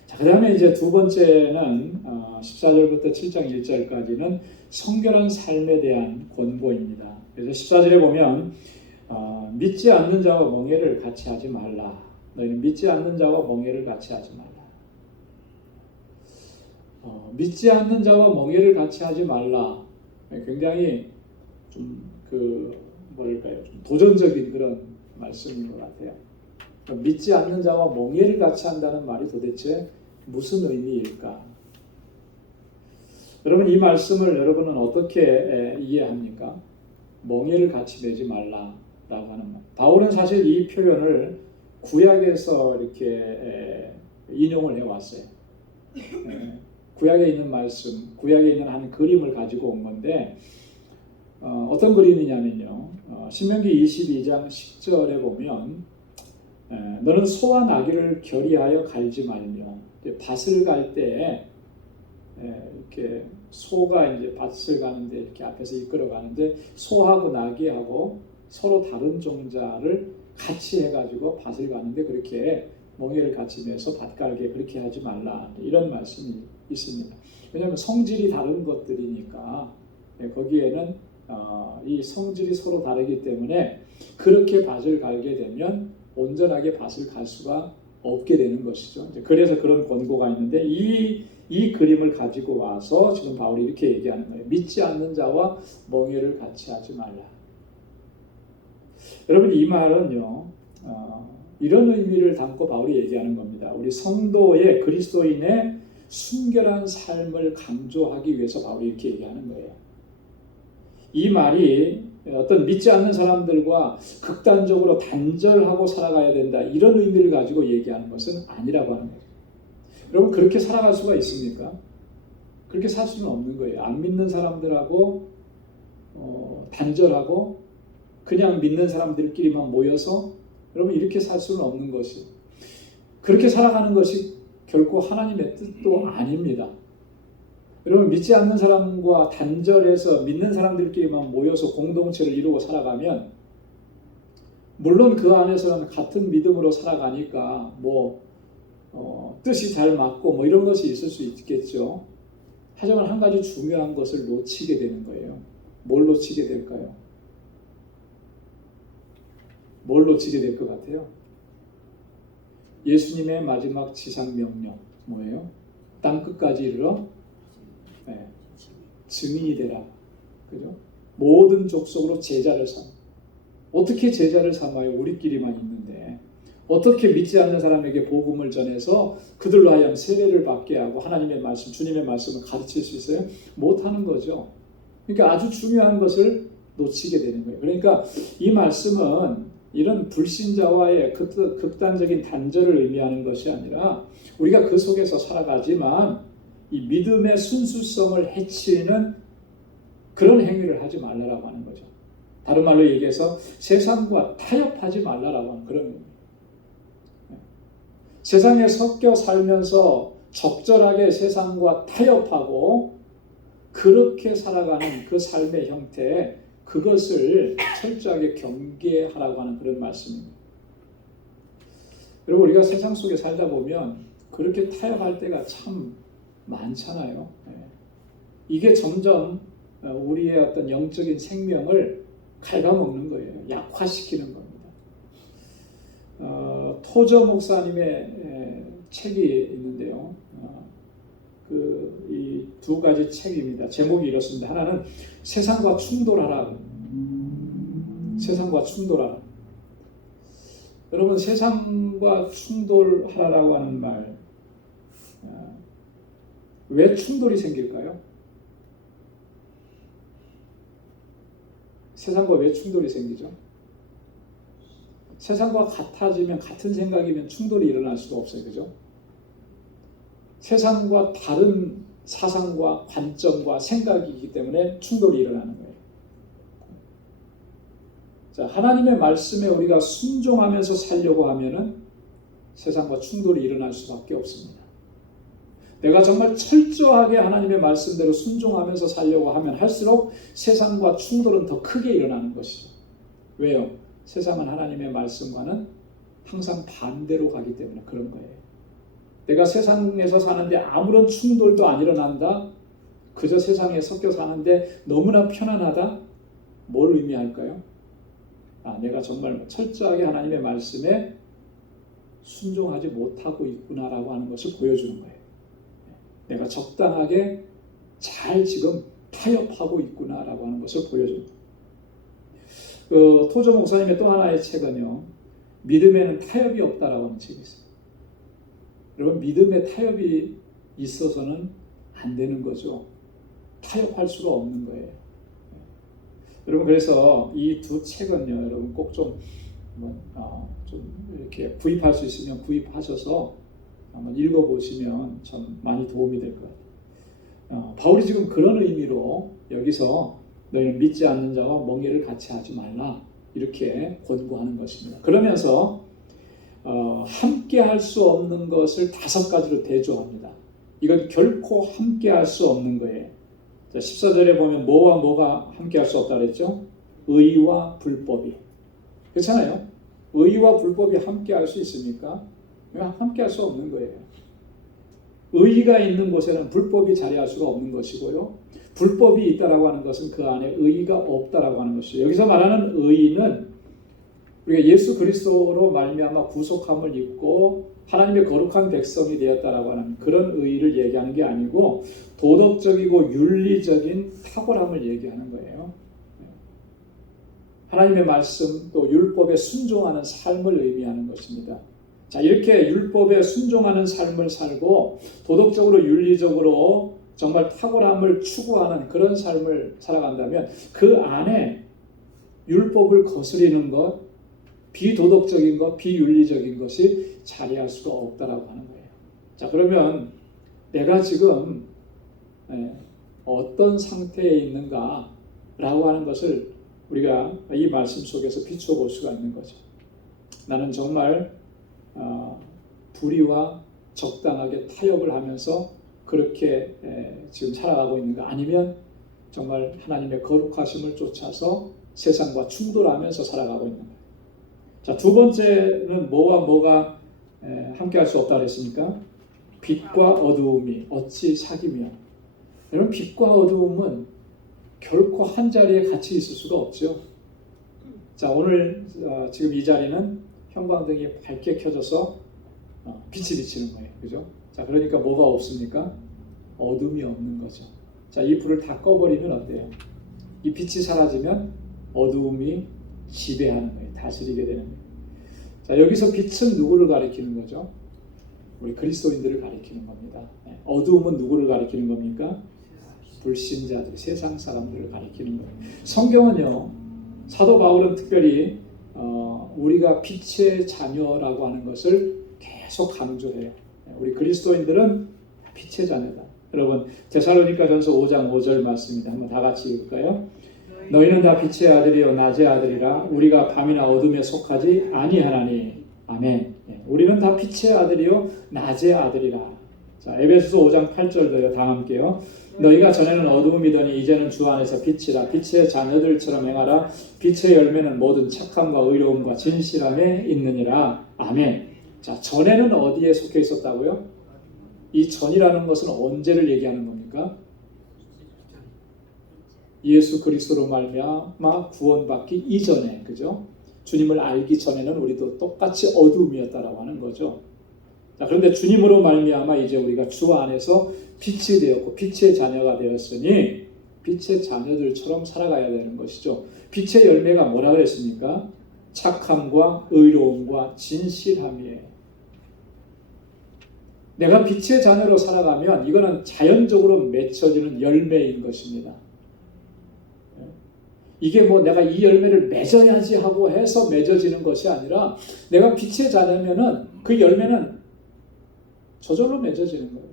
자, 그 다음에 이제 두 번째는 14절부터 7장 1절까지는 성결한 삶에 대한 권고입니다. 그래서 14절에 보면 믿지 않는 자와 멍에를 같이 하지 말라. 너희는 믿지 않는 자와 멍에를 같이 하지 말라. 믿지 않는 자와 멍에를 같이 하지 말라. 굉장히 좀 뭐랄까요, 좀 도전적인 그런 말씀인 것 같아요. 믿지 않는 자와 멍에를 같이 한다는 말이 도대체 무슨 의미일까? 여러분, 이 말씀을 여러분은 어떻게 이해합니까? 멍에를 같이 매지 말라라고 하는 말. 바울은 사실 이 표현을 구약에서 이렇게 인용을 해왔어요. 구약에 있는 말씀, 구약에 있는 한 그림을 가지고 온 건데, 어떤 그림이냐면요, 신명기 22장 10절에 보면 너는 소와 나귀를 결의하여 갈지 말며, 밭을 갈 때 이렇게 소가 이제 밭을 가는데 이렇게 앞에서 이끌어 가는데 소하고 나귀하고 서로 다른 종자를 같이 해가지고 밭을 가는데 그렇게 멍에를 같이 매서 밭 갈게 그렇게 하지 말라, 이런 말씀이 있습니다. 왜냐하면 성질이 다른 것들이니까 거기에는 이 성질이 서로 다르기 때문에 그렇게 밭을 갈게 되면 온전하게 밭을 갈 수가 없게 되는 것이죠. 그래서 그런 권고가 있는데 이 그림을 가지고 와서 지금 바울이 이렇게 얘기하는 거예요. 믿지 않는 자와 멍에를 같이 하지 말라. 여러분, 이 말은요, 이런 의미를 담고 바울이 얘기하는 겁니다. 우리 성도의, 그리스도인의 순결한 삶을 강조하기 위해서 바울이 이렇게 얘기하는 거예요. 이 말이 어떤 믿지 않는 사람들과 극단적으로 단절하고 살아가야 된다, 이런 의미를 가지고 얘기하는 것은 아니라고 하는 거죠. 여러분, 그렇게 살아갈 수가 있습니까? 그렇게 살 수는 없는 거예요. 안 믿는 사람들하고 단절하고 그냥 믿는 사람들끼리만 모여서 여러분 이렇게 살 수는 없는 것이, 그렇게 살아가는 것이 결코 하나님의 뜻도 아닙니다. 여러분, 믿지 않는 사람과 단절해서 믿는 사람들끼리만 모여서 공동체를 이루고 살아가면, 물론 그 안에서는 같은 믿음으로 살아가니까 뜻이 잘 맞고 이런 것이 있을 수 있겠죠. 하지만 한 가지 중요한 것을 놓치게 되는 거예요. 뭘 놓치게 될까요? 뭘 놓치게 될 것 같아요? 예수님의 마지막 지상 명령 뭐예요? 땅 끝까지 이르러 증인이 되라. 그죠? 모든 족속으로 제자를 삼아. 어떻게 제자를 삼아요? 우리끼리만 있는데. 어떻게 믿지 않는 사람에게 복음을 전해서 그들로 하여금 세례를 받게 하고 하나님의 말씀, 주님의 말씀을 가르칠 수 있어요? 못하는 거죠. 그러니까 아주 중요한 것을 놓치게 되는 거예요. 그러니까 이 말씀은 이런 불신자와의 극단적인 단절을 의미하는 것이 아니라 우리가 그 속에서 살아가지만 이 믿음의 순수성을 해치는 그런 행위를 하지 말라고 하는 거죠. 다른 말로 얘기해서 세상과 타협하지 말라라고 하는 그런 의미입니다. 세상에 섞여 살면서 적절하게 세상과 타협하고 그렇게 살아가는 그 삶의 형태, 그것을 철저하게 경계하라고 하는 그런 말씀입니다. 여러분, 우리가 세상 속에 살다 보면 그렇게 타협할 때가 참 많잖아요. 이게 점점 우리의 어떤 영적인 생명을 갉아먹는 거예요. 약화시키는 겁니다. 토저 목사님의 책이 있는데요. 이 두 가지 책입니다. 제목이 이렇습니다. 하나는 세상과 충돌하라. 세상과 충돌하라. 여러분, 세상과 충돌하라고 하는 말, 왜 충돌이 생길까요? 세상과 왜 충돌이 생기죠? 세상과 같아지면, 같은 생각이면 충돌이 일어날 수가 없어요. 그죠? 세상과 다른 사상과 관점과 생각이기 때문에 충돌이 일어나는 거예요. 자, 하나님의 말씀에 우리가 순종하면서 살려고 하면은 세상과 충돌이 일어날 수밖에 없습니다. 내가 정말 철저하게 하나님의 말씀대로 순종하면서 살려고 하면 할수록 세상과 충돌은 더 크게 일어나는 것이죠. 왜요? 세상은 하나님의 말씀과는 항상 반대로 가기 때문에 그런 거예요. 내가 세상에서 사는데 아무런 충돌도 안 일어난다? 그저 세상에 섞여 사는데 너무나 편안하다? 뭘 의미할까요? 내가 정말 철저하게 하나님의 말씀에 순종하지 못하고 있구나라고 하는 것을 보여주는 거예요. 내가 적당하게 잘 지금 타협하고 있구나라고 하는 것을 보여줍니다. 토저 목사님의 또 하나의 책은요, 믿음에는 타협이 없다라고 하는 책이 있어요. 여러분, 믿음에 타협이 있어서는 안 되는 거죠. 타협할 수가 없는 거예요. 여러분, 그래서 이 두 책은요, 여러분 꼭 좀 이렇게 구입할 수 있으면 구입하셔서 한번 읽어보시면 참 많이 도움이 될 것 같아요. 바울이 지금 그런 의미로 여기서 너희는 믿지 않는 자와 멍에를 같이 하지 말라 이렇게 권고하는 것입니다. 그러면서 함께 할 수 없는 것을 5가지로 대조합니다. 이건 결코 함께 할 수 없는 거예요. 자, 14절에 보면 뭐와 뭐가 함께 할 수 없다 그랬죠? 의와 불법이. 그렇잖아요? 의와 불법이 함께 할 수 있습니까? 함께 할 수 없는 거예요. 의가 있는 곳에는 불법이 자리할 수가 없는 것이고요. 불법이 있다라고 하는 것은 그 안에 의가 없다라고 하는 것이에요. 여기서 말하는 의는 우리가 예수 그리스도로 말미암아 구속함을 입고 하나님의 거룩한 백성이 되었다라고 하는 그런 의를 얘기하는 게 아니고 도덕적이고 윤리적인 탁월함을 얘기하는 거예요. 하나님의 말씀 또 율법에 순종하는 삶을 의미하는 것입니다. 자, 이렇게 율법에 순종하는 삶을 살고 도덕적으로 윤리적으로 정말 탁월함을 추구하는 그런 삶을 살아간다면 그 안에 율법을 거스리는 것, 비도덕적인 것, 비윤리적인 것이 자리할 수가 없다라고 하는 거예요. 자, 그러면 내가 지금 어떤 상태에 있는가라고 하는 것을 우리가 이 말씀 속에서 비춰볼 수가 있는 거죠. 나는 정말 불의와 적당하게 타협을 하면서 그렇게 지금 살아가고 있는가, 아니면 정말 하나님의 거룩하심을 쫓아서 세상과 충돌하면서 살아가고 있는가. 자, 두 번째는 뭐와 뭐가 함께 할 수 없다 그랬습니까? 빛과 어두움이 어찌 사귀며. 여러분, 빛과 어두움은 결코 한 자리에 같이 있을 수가 없죠. 자, 오늘 지금 이 자리는 형광등이 밝게 켜져서 빛이 비치는 거예요. 그죠? 자, 그러니까 뭐가 없습니까? 어둠이 없는 거죠. 자, 이 불을 다 꺼버리면 어때요? 이 빛이 사라지면 어두움이 지배하는 거예요. 다스리게 되는 거예요. 자, 여기서 빛은 누구를 가리키는 거죠? 우리 그리스도인들을 가리키는 겁니다. 어두움은 누구를 가리키는 겁니까? 불신자들, 세상 사람들을 가리키는 거예요. 성경은요, 사도 바울은 특별히 우리가 빛의 자녀라고 하는 것을 계속 강조해요. 우리 그리스도인들은 빛의 자녀다. 여러분, 데살로니가전서 5장 5절 말씀입니다. 한번 다 같이 읽을까요? 너희는 다 빛의 아들이요 낮의 아들이라 우리가 밤이나 어둠에 속하지 아니하나니. 아멘. 우리는 다 빛의 아들이요 낮의 아들이라. 자, 에베소서 5장 8절도요. 다 함께요. 너희가 전에는 어두움이더니 이제는 주 안에서 빛이라. 빛의 자녀들처럼 행하라. 빛의 열매는 모든 착함과 의로움과 진실함에 있느니라. 아멘. 자, 전에는 어디에 속해 있었다고요? 이 전이라는 것은 언제를 얘기하는 겁니까? 예수 그리스도로 말미암아 구원받기 이전에, 그죠? 주님을 알기 전에는 우리도 똑같이 어두움이었다라고 하는 거죠. 자, 그런데 주님으로 말미암아 이제 우리가 주 안에서 빛이 되었고 빛의 자녀가 되었으니 빛의 자녀들처럼 살아가야 되는 것이죠. 빛의 열매가 뭐라 그랬습니까? 착함과 의로움과 진실함이에요. 내가 빛의 자녀로 살아가면 이거는 자연적으로 맺혀지는 열매인 것입니다. 이게 뭐 내가 이 열매를 맺어야지 하고 해서 맺어지는 것이 아니라 내가 빛의 자녀면은 그 열매는 저절로 맺어지는 거예요.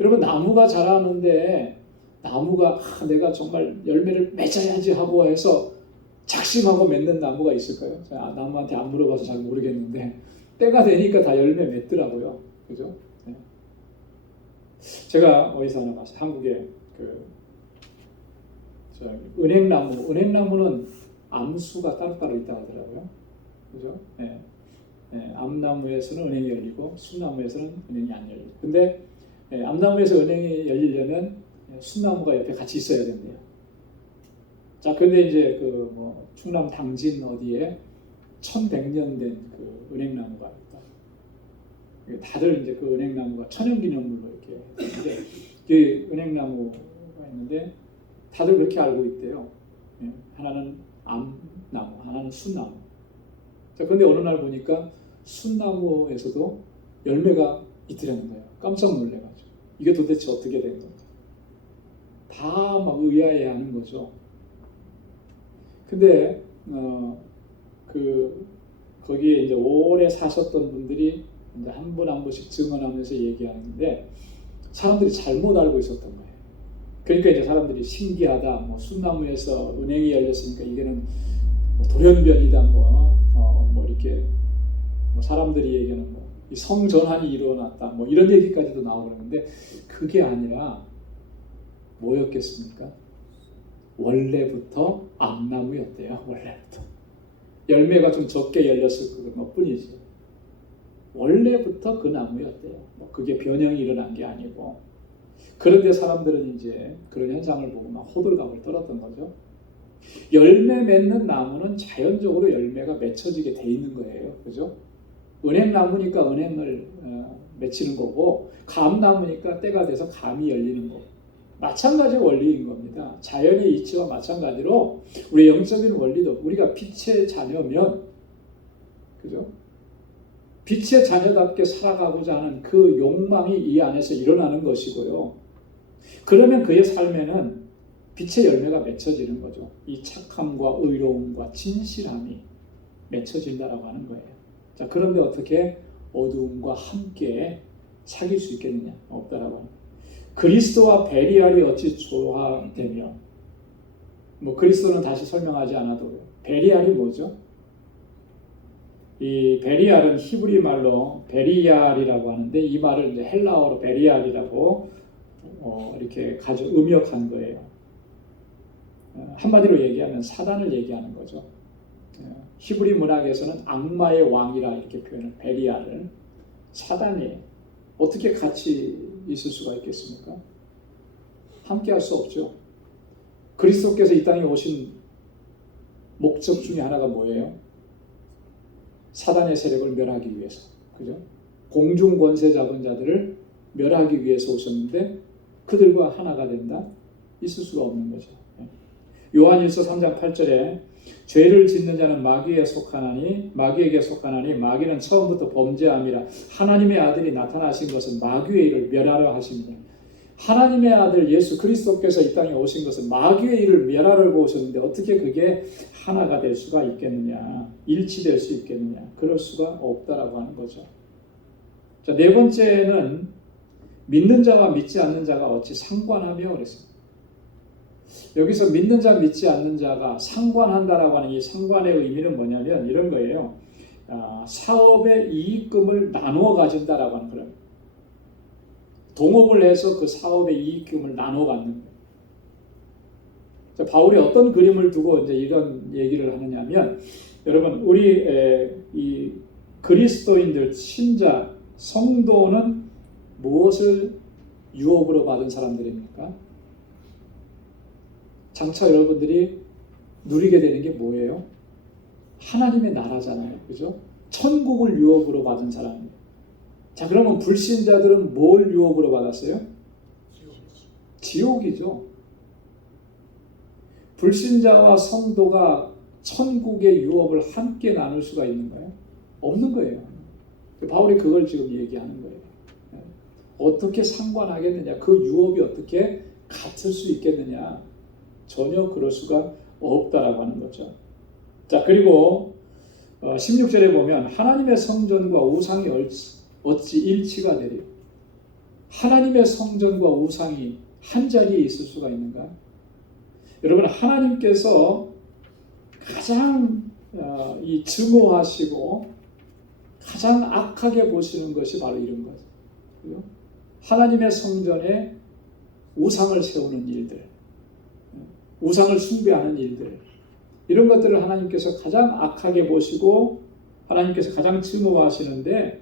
여러분, 나무가 자라는데 나무가 내가 정말 열매를 맺어야지 하고 해서 작심하고 맺는 나무가 있을까요? 제가 나무한테 안 물어봐서 잘 모르겠는데 때가 되니까 다 열매 맺더라고요. 그죠? 네. 제가 어디서 하나 봤어요. 한국에 은행나무는 암수가 따로따로 있다고 하더라고요. 그죠? 네. 네. 암나무에서는 은행이 열리고 순나무에서는 은행이 안 열려요. 근데 암나무에서 은행이 열리려면 순나무가 옆에 같이 있어야 된대요. 자, 근데 이제 충남 당진 어디에 1100년 된 그 은행나무가 있다. 다들 이제 그 은행나무가 천연기념물로 이렇게 있는데 그 은행나무가 있는데 다들 그렇게 알고 있대요. 하나는 암나무, 하나는 순나무. 자, 근데 어느 날 보니까 순나무에서도 열매가 있더라는 거예요. 깜짝 놀래가지고 이게 도대체 어떻게 된 건가? 다 막 의아해하는 거죠. 근데 거기에 이제 오래 사셨던 분들이 이제 한 분 한 분씩 증언하면서 얘기하는데 사람들이 잘못 알고 있었던 거예요. 그러니까 이제 사람들이 신기하다, 순나무에서 은행이 열렸으니까 이게는 돌연변이다, 이렇게 사람들이 얘기하는 성전환이 일어났다, 이런 얘기까지도 나오고 그러는데 그게 아니라 뭐였겠습니까? 원래부터 암나무였대요. 원래부터 열매가 좀 적게 열렸을 것뿐이지 원래부터 그 나무였대요. 그게 변형이 일어난 게 아니고. 그런데 사람들은 이제 그런 현상을 보고 막 호들갑을 떨었던 거죠. 열매 맺는 나무는 자연적으로 열매가 맺혀지게 돼 있는 거예요. 그죠? 은행나무니까 은행을 맺히는 거고, 감나무니까 때가 돼서 감이 열리는 거고. 마찬가지 원리인 겁니다. 자연의 이치와 마찬가지로 우리 영적인 원리도 우리가 빛의 자녀면, 그죠? 빛의 자녀답게 살아가고자 하는 그 욕망이 이 안에서 일어나는 것이고요. 그러면 그의 삶에는 빛의 열매가 맺혀지는 거죠. 이 착함과 의로움과 진실함이 맺혀진다라고 하는 거예요. 자, 그런데 어떻게 어두움과 함께 사귈 수 있겠느냐? 없다라고 합니다. 그리스도와 베리알이 어찌 조화되며, 그리스도는 다시 설명하지 않아도 베리알이 뭐죠? 이 베리알은 히브리 말로 베리알이라고 하는데 이 말을 이제 헬라어로 베리알이라고 이렇게 음역한 거예요. 한마디로 얘기하면 사단을 얘기하는 거죠. 히브리 문학에서는 악마의 왕이라 이렇게 표현을, 베리알을. 사단이 어떻게 같이 있을 수가 있겠습니까? 함께 할 수 없죠. 그리스도께서 이 땅에 오신 목적 중에 하나가 뭐예요? 사단의 세력을 멸하기 위해서, 그죠? 공중 권세 잡은 자들을 멸하기 위해서 오셨는데 그들과 하나가 된다? 있을 수가 없는 거죠. 요한일서 3장 8절에 죄를 짓는 자는 마귀에게 속하나니 마귀는 처음부터 범죄함이라 하나님의 아들이 나타나신 것은 마귀의 일을 멸하려 하십니다. 하나님의 아들 예수 그리스도께서 이 땅에 오신 것은 마귀의 일을 멸하려고 오셨는데 어떻게 그게 하나가 될 수가 있겠느냐, 일치될 수 있겠느냐, 그럴 수가 없다라고 하는 거죠. 자, 네 번째는 믿는 자와 믿지 않는 자가 어찌 상관하며 그랬습니다. 여기서 믿는 자 믿지 않는 자가 상관한다라고 하는 이 상관의 의미는 뭐냐면 이런 거예요. 사업의 이익금을 나누어 가진다라고 하는 거예요. 동업을 해서 그 사업의 이익금을 나누어 갖는 거예요. 바울이 어떤 그림을 두고 이제 이런 얘기를 하느냐면, 여러분 우리 이 그리스도인들 신자 성도는 무엇을 유업으로 받은 사람들입니까? 장차 여러분들이 누리게 되는 게 뭐예요? 하나님의 나라잖아요. 그죠? 천국을 유업으로 받은 사람이에요. 자, 그러면 불신자들은 뭘 유업으로 받았어요? 지옥이죠. 불신자와 성도가 천국의 유업을 함께 나눌 수가 있는가요? 없는 거예요. 바울이 그걸 지금 얘기하는 거예요. 어떻게 상관하겠느냐? 그 유업이 어떻게 같을 수 있겠느냐? 전혀 그럴 수가 없다라고 하는 거죠. 자, 그리고 16절에 보면 하나님의 성전과 우상이 어찌 일치가 되리요? 하나님의 성전과 우상이 한 자리에 있을 수가 있는가? 여러분, 하나님께서 가장 이 증오하시고 가장 악하게 보시는 것이 바로 이런 거죠. 하나님의 성전에 우상을 세우는 일들, 우상을 숭배하는 일들, 이런 것들을 하나님께서 가장 악하게 보시고 하나님께서 가장 증오하시는데,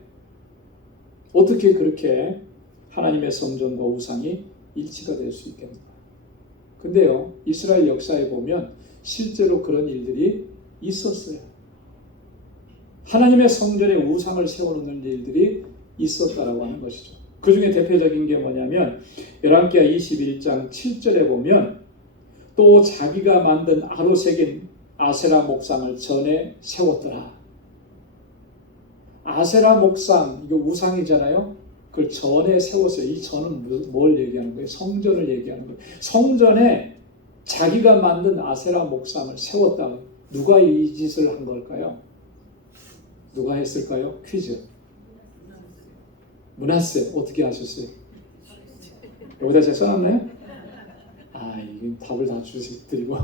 어떻게 그렇게 하나님의 성전과 우상이 일치가 될 수 있겠는가? 근데요, 이스라엘 역사에 보면 실제로 그런 일들이 있었어요. 하나님의 성전에 우상을 세워놓는 일들이 있었다라고 하는 것이죠. 그 중에 대표적인 게 뭐냐면 열왕기하 21장 7절에 보면 또 자기가 만든 아로 새긴 아세라 목상을 전에 세웠더라. 아세라 목상, 이거 우상이잖아요. 그걸 전에 세웠어요. 이 전은 뭘 얘기하는 거예요? 성전을 얘기하는 거예요. 성전에 자기가 만든 아세라 목상을 세웠다. 누가 이 짓을 한 걸까요? 누가 했을까요? 퀴즈. 므낫세. 어떻게 하셨어요? 여기다 제가 써놨나요? 이게 답을 다 드리고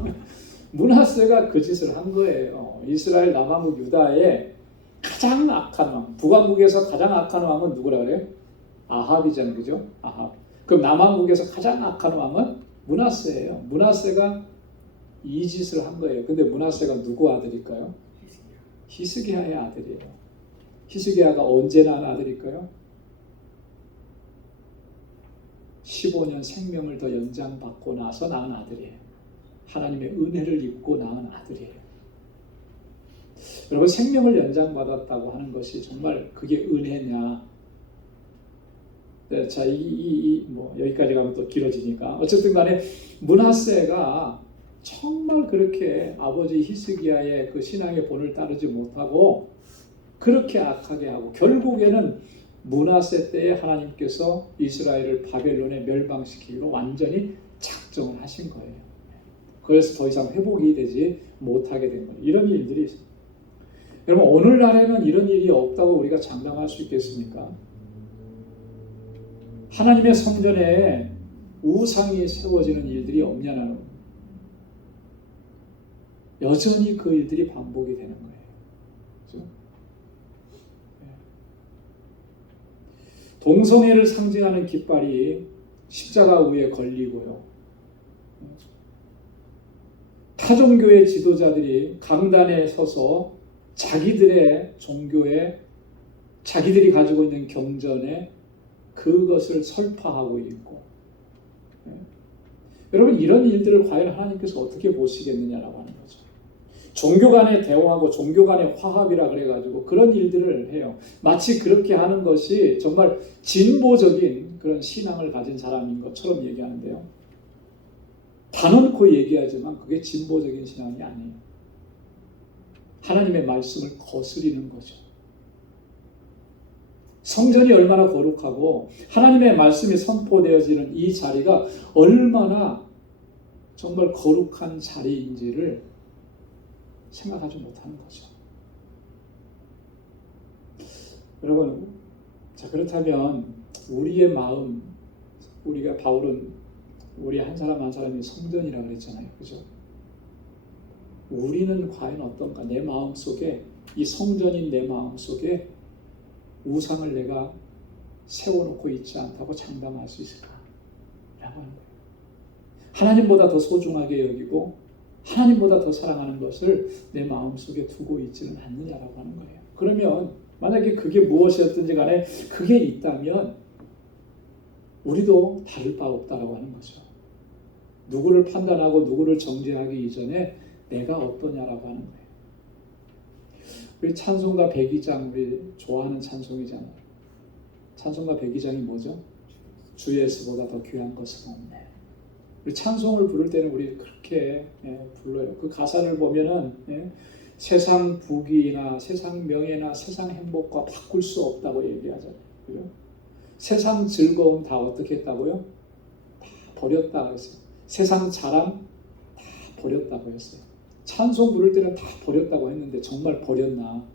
므낫세가 그 짓을 한 거예요. 이스라엘 남왕국 유다의 가장 악한 왕, 북왕국에서 가장 악한 왕은 누구라 그래요? 아합이잖아요, 그죠? 아합. 그럼 남왕국에서 가장 악한 왕은 므낫세예요. 므낫세가 이 짓을 한 거예요. 근데 므낫세가 누구 아들일까요? 히스기야의 아들이에요. 히스기야가 언제 낳은 아들일까요? 15년 생명을 더 연장받고 나서 낳은 아들이에요. 하나님의 은혜를 입고 낳은 아들이에요. 여러분, 생명을 연장받았다고 하는 것이 정말 그게 은혜냐? 네, 자, 여기까지 가면 또 길어지니까. 어쨌든 간에 므낫세가 정말 그렇게 아버지 히스기야의 그 신앙의 본을 따르지 못하고 그렇게 악하게 하고, 결국에는 므낫세 때에 하나님께서 이스라엘을 바벨론에 멸망시키기로 완전히 작정을 하신 거예요. 그래서 더 이상 회복이 되지 못하게 된 거예요. 이런 일들이 있어요. 여러분, 오늘날에는 이런 일이 없다고 우리가 장담할 수 있겠습니까? 하나님의 성전에 우상이 세워지는 일들이 없냐는, 여전히 그 일들이 반복이 되는 거예요. 그렇죠? 동성애를 상징하는 깃발이 십자가 위에 걸리고요. 타종교의 지도자들이 강단에 서서 자기들의 종교에, 자기들이 가지고 있는 경전에 그것을 설파하고 있고, 여러분, 이런 일들을 과연 하나님께서 어떻게 보시겠느냐라고 하는 거죠. 종교 간의 대화하고 종교 간의 화합이라 그래가지고 그런 일들을 해요. 마치 그렇게 하는 것이 정말 진보적인 그런 신앙을 가진 사람인 것처럼 얘기하는데요. 단언코 얘기하지만 그게 진보적인 신앙이 아니에요. 하나님의 말씀을 거스리는 거죠. 성전이 얼마나 거룩하고 하나님의 말씀이 선포되어지는 이 자리가 얼마나 정말 거룩한 자리인지를 생각하지 못하는 거죠. 여러분, 자, 그렇다면 우리의 마음, 우리가 바울은 우리 한 사람 한 사람이 성전이라고 그랬잖아요. 그죠? 우리는 과연 어떤가? 내 마음속에, 이 성전인 내 마음속에 우상을 내가 세워놓고 있지 않다고 장담할 수 있을까? 라고 하는 거예요. 하나님보다 더 소중하게 여기고 하나님보다 더 사랑하는 것을 내 마음속에 두고 있지는 않느냐라고 하는 거예요. 그러면 만약에 그게 무엇이었든지 간에 그게 있다면 우리도 다를 바 없다라고 하는 거죠. 누구를 판단하고 누구를 정죄하기 이전에 내가 어떠냐라고 하는 거예요. 우리 찬송가 102장 우리 좋아하는 찬송이잖아요. 찬송가 102장이 뭐죠? 주 예수보다 더 귀한 것은 없네. 우리 찬송을 부를 때는 우리 그렇게 불러요. 그 가사를 보면은 세상 부귀나 세상 명예나 세상 행복과 바꿀 수 없다고 얘기하잖아요. 그죠? 세상 즐거움 다 어떻게 했다고요? 다 버렸다 그랬어요. 세상 자랑 다 버렸다고 했어요. 찬송 부를 때는 다 버렸다고 했는데 정말 버렸나?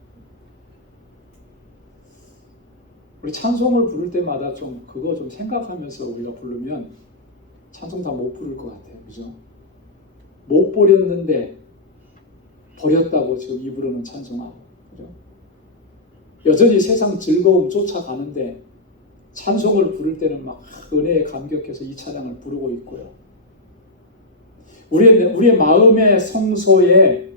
우리 찬송을 부를 때마다 좀 그거 좀 생각하면서 우리가 부르면 찬송 다 못 부를 것 같아요. 그죠? 못 버렸는데 버렸다고 지금 입으로는 찬송하고, 그죠? 여전히 세상 즐거움 쫓아가는데 찬송을 부를 때는 막 은혜에 감격해서 이 찬양을 부르고 있고요. 우리의 마음의 성소에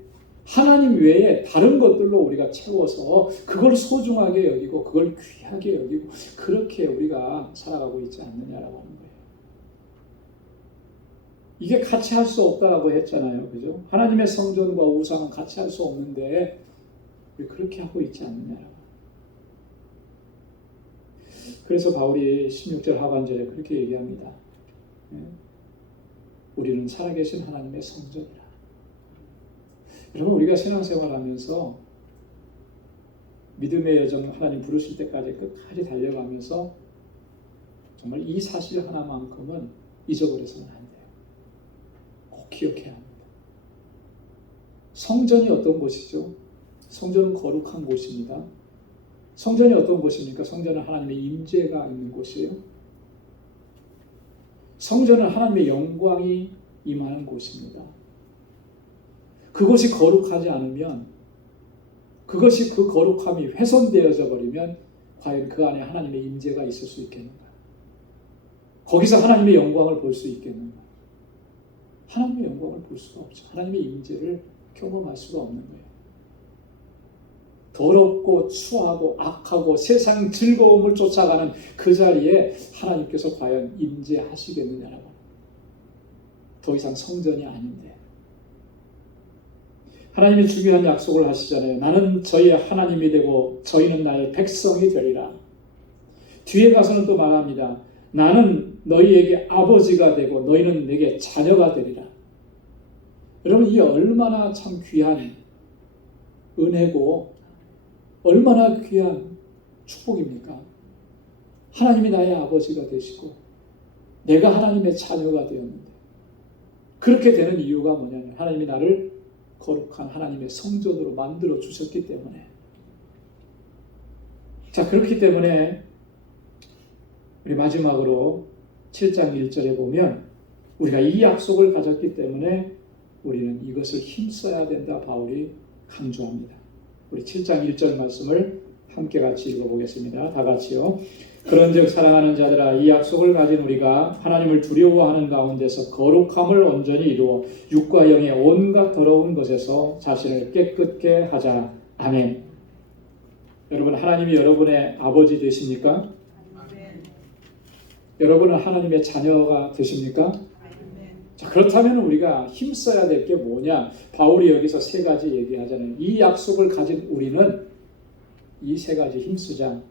하나님 외에 다른 것들로 우리가 채워서 그걸 소중하게 여기고 그걸 귀하게 여기고 그렇게 우리가 살아가고 있지 않느냐라고 하는 거예요. 이게 같이 할 수 없다고 했잖아요. 그죠? 하나님의 성전과 우상은 같이 할 수 없는데 우리 그렇게 하고 있지 않느냐라고. 그래서 바울이 16절 하반절에 그렇게 얘기합니다. 우리는 살아계신 하나님의 성전이라. 여러분, 우리가 신앙생활하면서 믿음의 여정 하나님 부르실 때까지 끝까지 달려가면서 정말 이 사실 하나만큼은 잊어버려서는 안 돼요. 꼭 기억해야 합니다. 성전이 어떤 곳이죠? 성전은 거룩한 곳입니다. 성전이 어떤 곳입니까? 성전은 하나님의 임재가 있는 곳이에요. 성전은 하나님의 영광이 임하는 곳입니다. 그것이 거룩하지 않으면, 그것이 그 거룩함이 훼손되어져 버리면 과연 그 안에 하나님의 임재가 있을 수 있겠는가? 거기서 하나님의 영광을 볼 수 있겠는가? 하나님의 영광을 볼 수가 없죠. 하나님의 임재를 경험할 수가 없는 거예요. 더럽고 추하고 악하고 세상 즐거움을 쫓아가는 그 자리에 하나님께서 과연 임재하시겠느냐라고. 더 이상 성전이 아닌데. 하나님이 중요한 약속을 하시잖아요. 나는 저희의 하나님이 되고 저희는 나의 백성이 되리라. 뒤에 가서는 또 말합니다. 나는 너희에게 아버지가 되고 너희는 내게 자녀가 되리라. 여러분, 이 얼마나 참 귀한 은혜고 얼마나 귀한 축복입니까? 하나님이 나의 아버지가 되시고 내가 하나님의 자녀가 되었는데, 그렇게 되는 이유가 뭐냐면 하나님이 나를 거룩한 하나님의 성전으로 만들어 주셨기 때문에. 자, 그렇기 때문에 우리 마지막으로 7장 1절에 보면 우리가 이 약속을 가졌기 때문에 우리는 이것을 힘써야 된다, 바울이 강조합니다. 우리 7장 1절 말씀을 함께 같이 읽어보겠습니다. 다 같이요. 그런즉 사랑하는 자들아, 이 약속을 가진 우리가 하나님을 두려워하는 가운데서 거룩함을 온전히 이루어 육과 영의 온갖 더러운 것에서 자신을 깨끗게 하자. 아멘. 여러분, 하나님이 여러분의 아버지 되십니까? 아멘. 여러분은 하나님의 자녀가 되십니까? 아멘. 자, 그렇다면 우리가 힘써야 될 게 뭐냐? 바울이 여기서 세 가지 얘기하잖아요. 이 약속을 가진 우리는 이 세 가지 힘쓰자.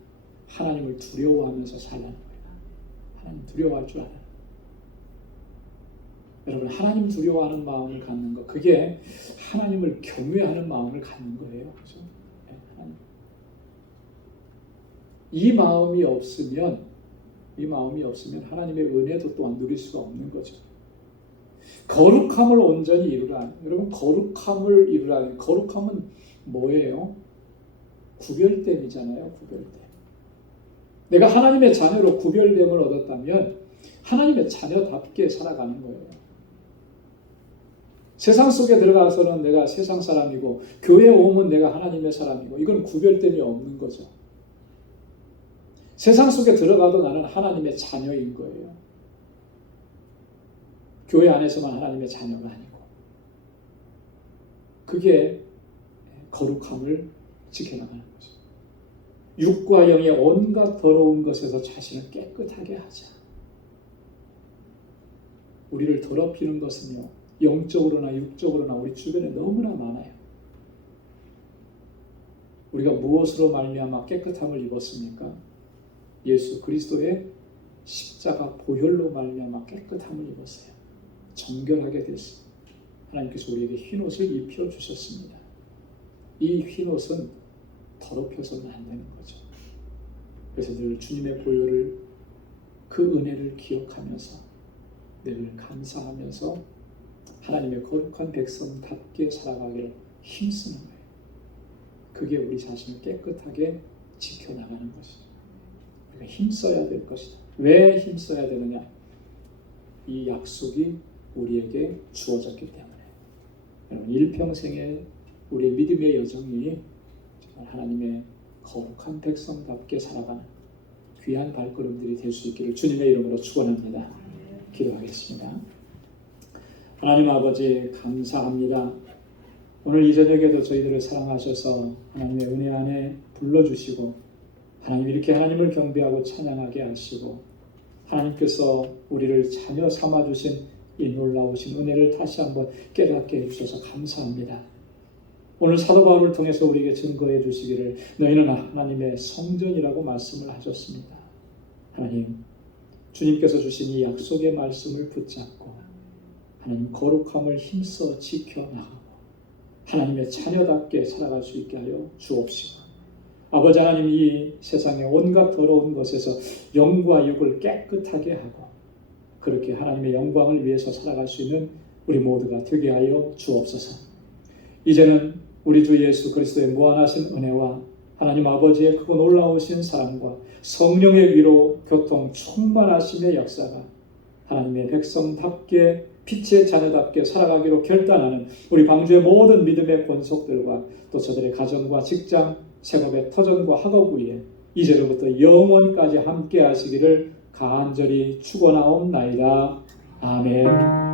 하나님을 두려워하면서 살라는 거예요. 하나님 두려워할 줄 알아요. 여러분, 하나님 두려워하는 마음을 갖는 것, 그게 하나님을 경외하는 마음을 갖는 거예요. 그렇죠? 네, 하나님. 이 마음이 없으면 하나님의 은혜도 또한 누릴 수가 없는 거죠. 거룩함을 온전히 이루라. 여러분, 거룩함을 이루라. 거룩함은 뭐예요? 구별됨이잖아요. 구별됨. 내가 하나님의 자녀로 구별됨을 얻었다면 하나님의 자녀답게 살아가는 거예요. 세상 속에 들어가서는 내가 세상 사람이고 교회에 오면 내가 하나님의 사람이고 이건 구별됨이 없는 거죠. 세상 속에 들어가도 나는 하나님의 자녀인 거예요. 교회 안에서만 하나님의 자녀가 아니고 그게 거룩함을 지켜나가는 거죠. 육과 영의 온갖 더러운 것에서 자신을 깨끗하게 하자. 우리를 더럽히는 것은요, 영적으로나 육적으로나 우리 주변에 너무나 많아요. 우리가 무엇으로 말미암아 깨끗함을 입었습니까? 예수 그리스도의 십자가 보혈로 말미암아 깨끗함을 입었어요. 정결하게 됐어요. 하나님께서 우리에게 흰옷을 입혀주셨습니다. 이 흰옷은 더럽혀서는 안 되는 거죠. 그래서 늘 주님의 보혈을, 그 은혜를 기억하면서 늘 감사하면서 하나님의 거룩한 백성답게 살아가기를 힘쓰는 거예요. 그게 우리 자신을 깨끗하게 지켜나가는 것이죠. 우리가 힘써야 될 것이다. 왜 힘써야 되느냐? 이 약속이 우리에게 주어졌기 때문에. 여러분, 일평생의 우리의 믿음의 여정이 정말 하나님의 거룩한 백성답게 살아가는 귀한 발걸음들이 될 수 있기를 주님의 이름으로 축원합니다. 기도하겠습니다. 하나님 아버지 감사합니다. 오늘 이 저녁에도 저희들을 사랑하셔서 하나님의 은혜 안에 불러주시고 하나님 이렇게 하나님을 경배하고 찬양하게 하시고 하나님께서 우리를 자녀 삼아주신 이 놀라우신 은혜를 다시 한번 깨닫게 해주셔서 감사합니다. 오늘 사도 바울을 통해서 우리에게 증거해 주시기를 너희는 하나님의 성전이라고 말씀을 하셨습니다. 하나님, 주님께서 주신 이 약속의 말씀을 붙잡고 하나님 거룩함을 힘써 지켜나가고 하나님의 자녀답게 살아갈 수 있게 하여 주옵시고 아버지 하나님, 이 세상의 온갖 더러운 것에서 영과 육을 깨끗하게 하고 그렇게 하나님의 영광을 위해서 살아갈 수 있는 우리 모두가 되게 하여 주옵소서. 이제는 우리 주 예수 그리스도의 무한하신 은혜와 하나님 아버지의 크고 놀라우신 사랑과 성령의 위로 교통 충만하심의 역사가 하나님의 백성답게 빛의 자녀답게 살아가기로 결단하는 우리 방주의 모든 믿음의 권속들과 또 저들의 가정과 직장, 생업의 터전과 학업 위에 이제로부터 영원까지 함께 하시기를 간절히 축원하옵나이다. 아멘.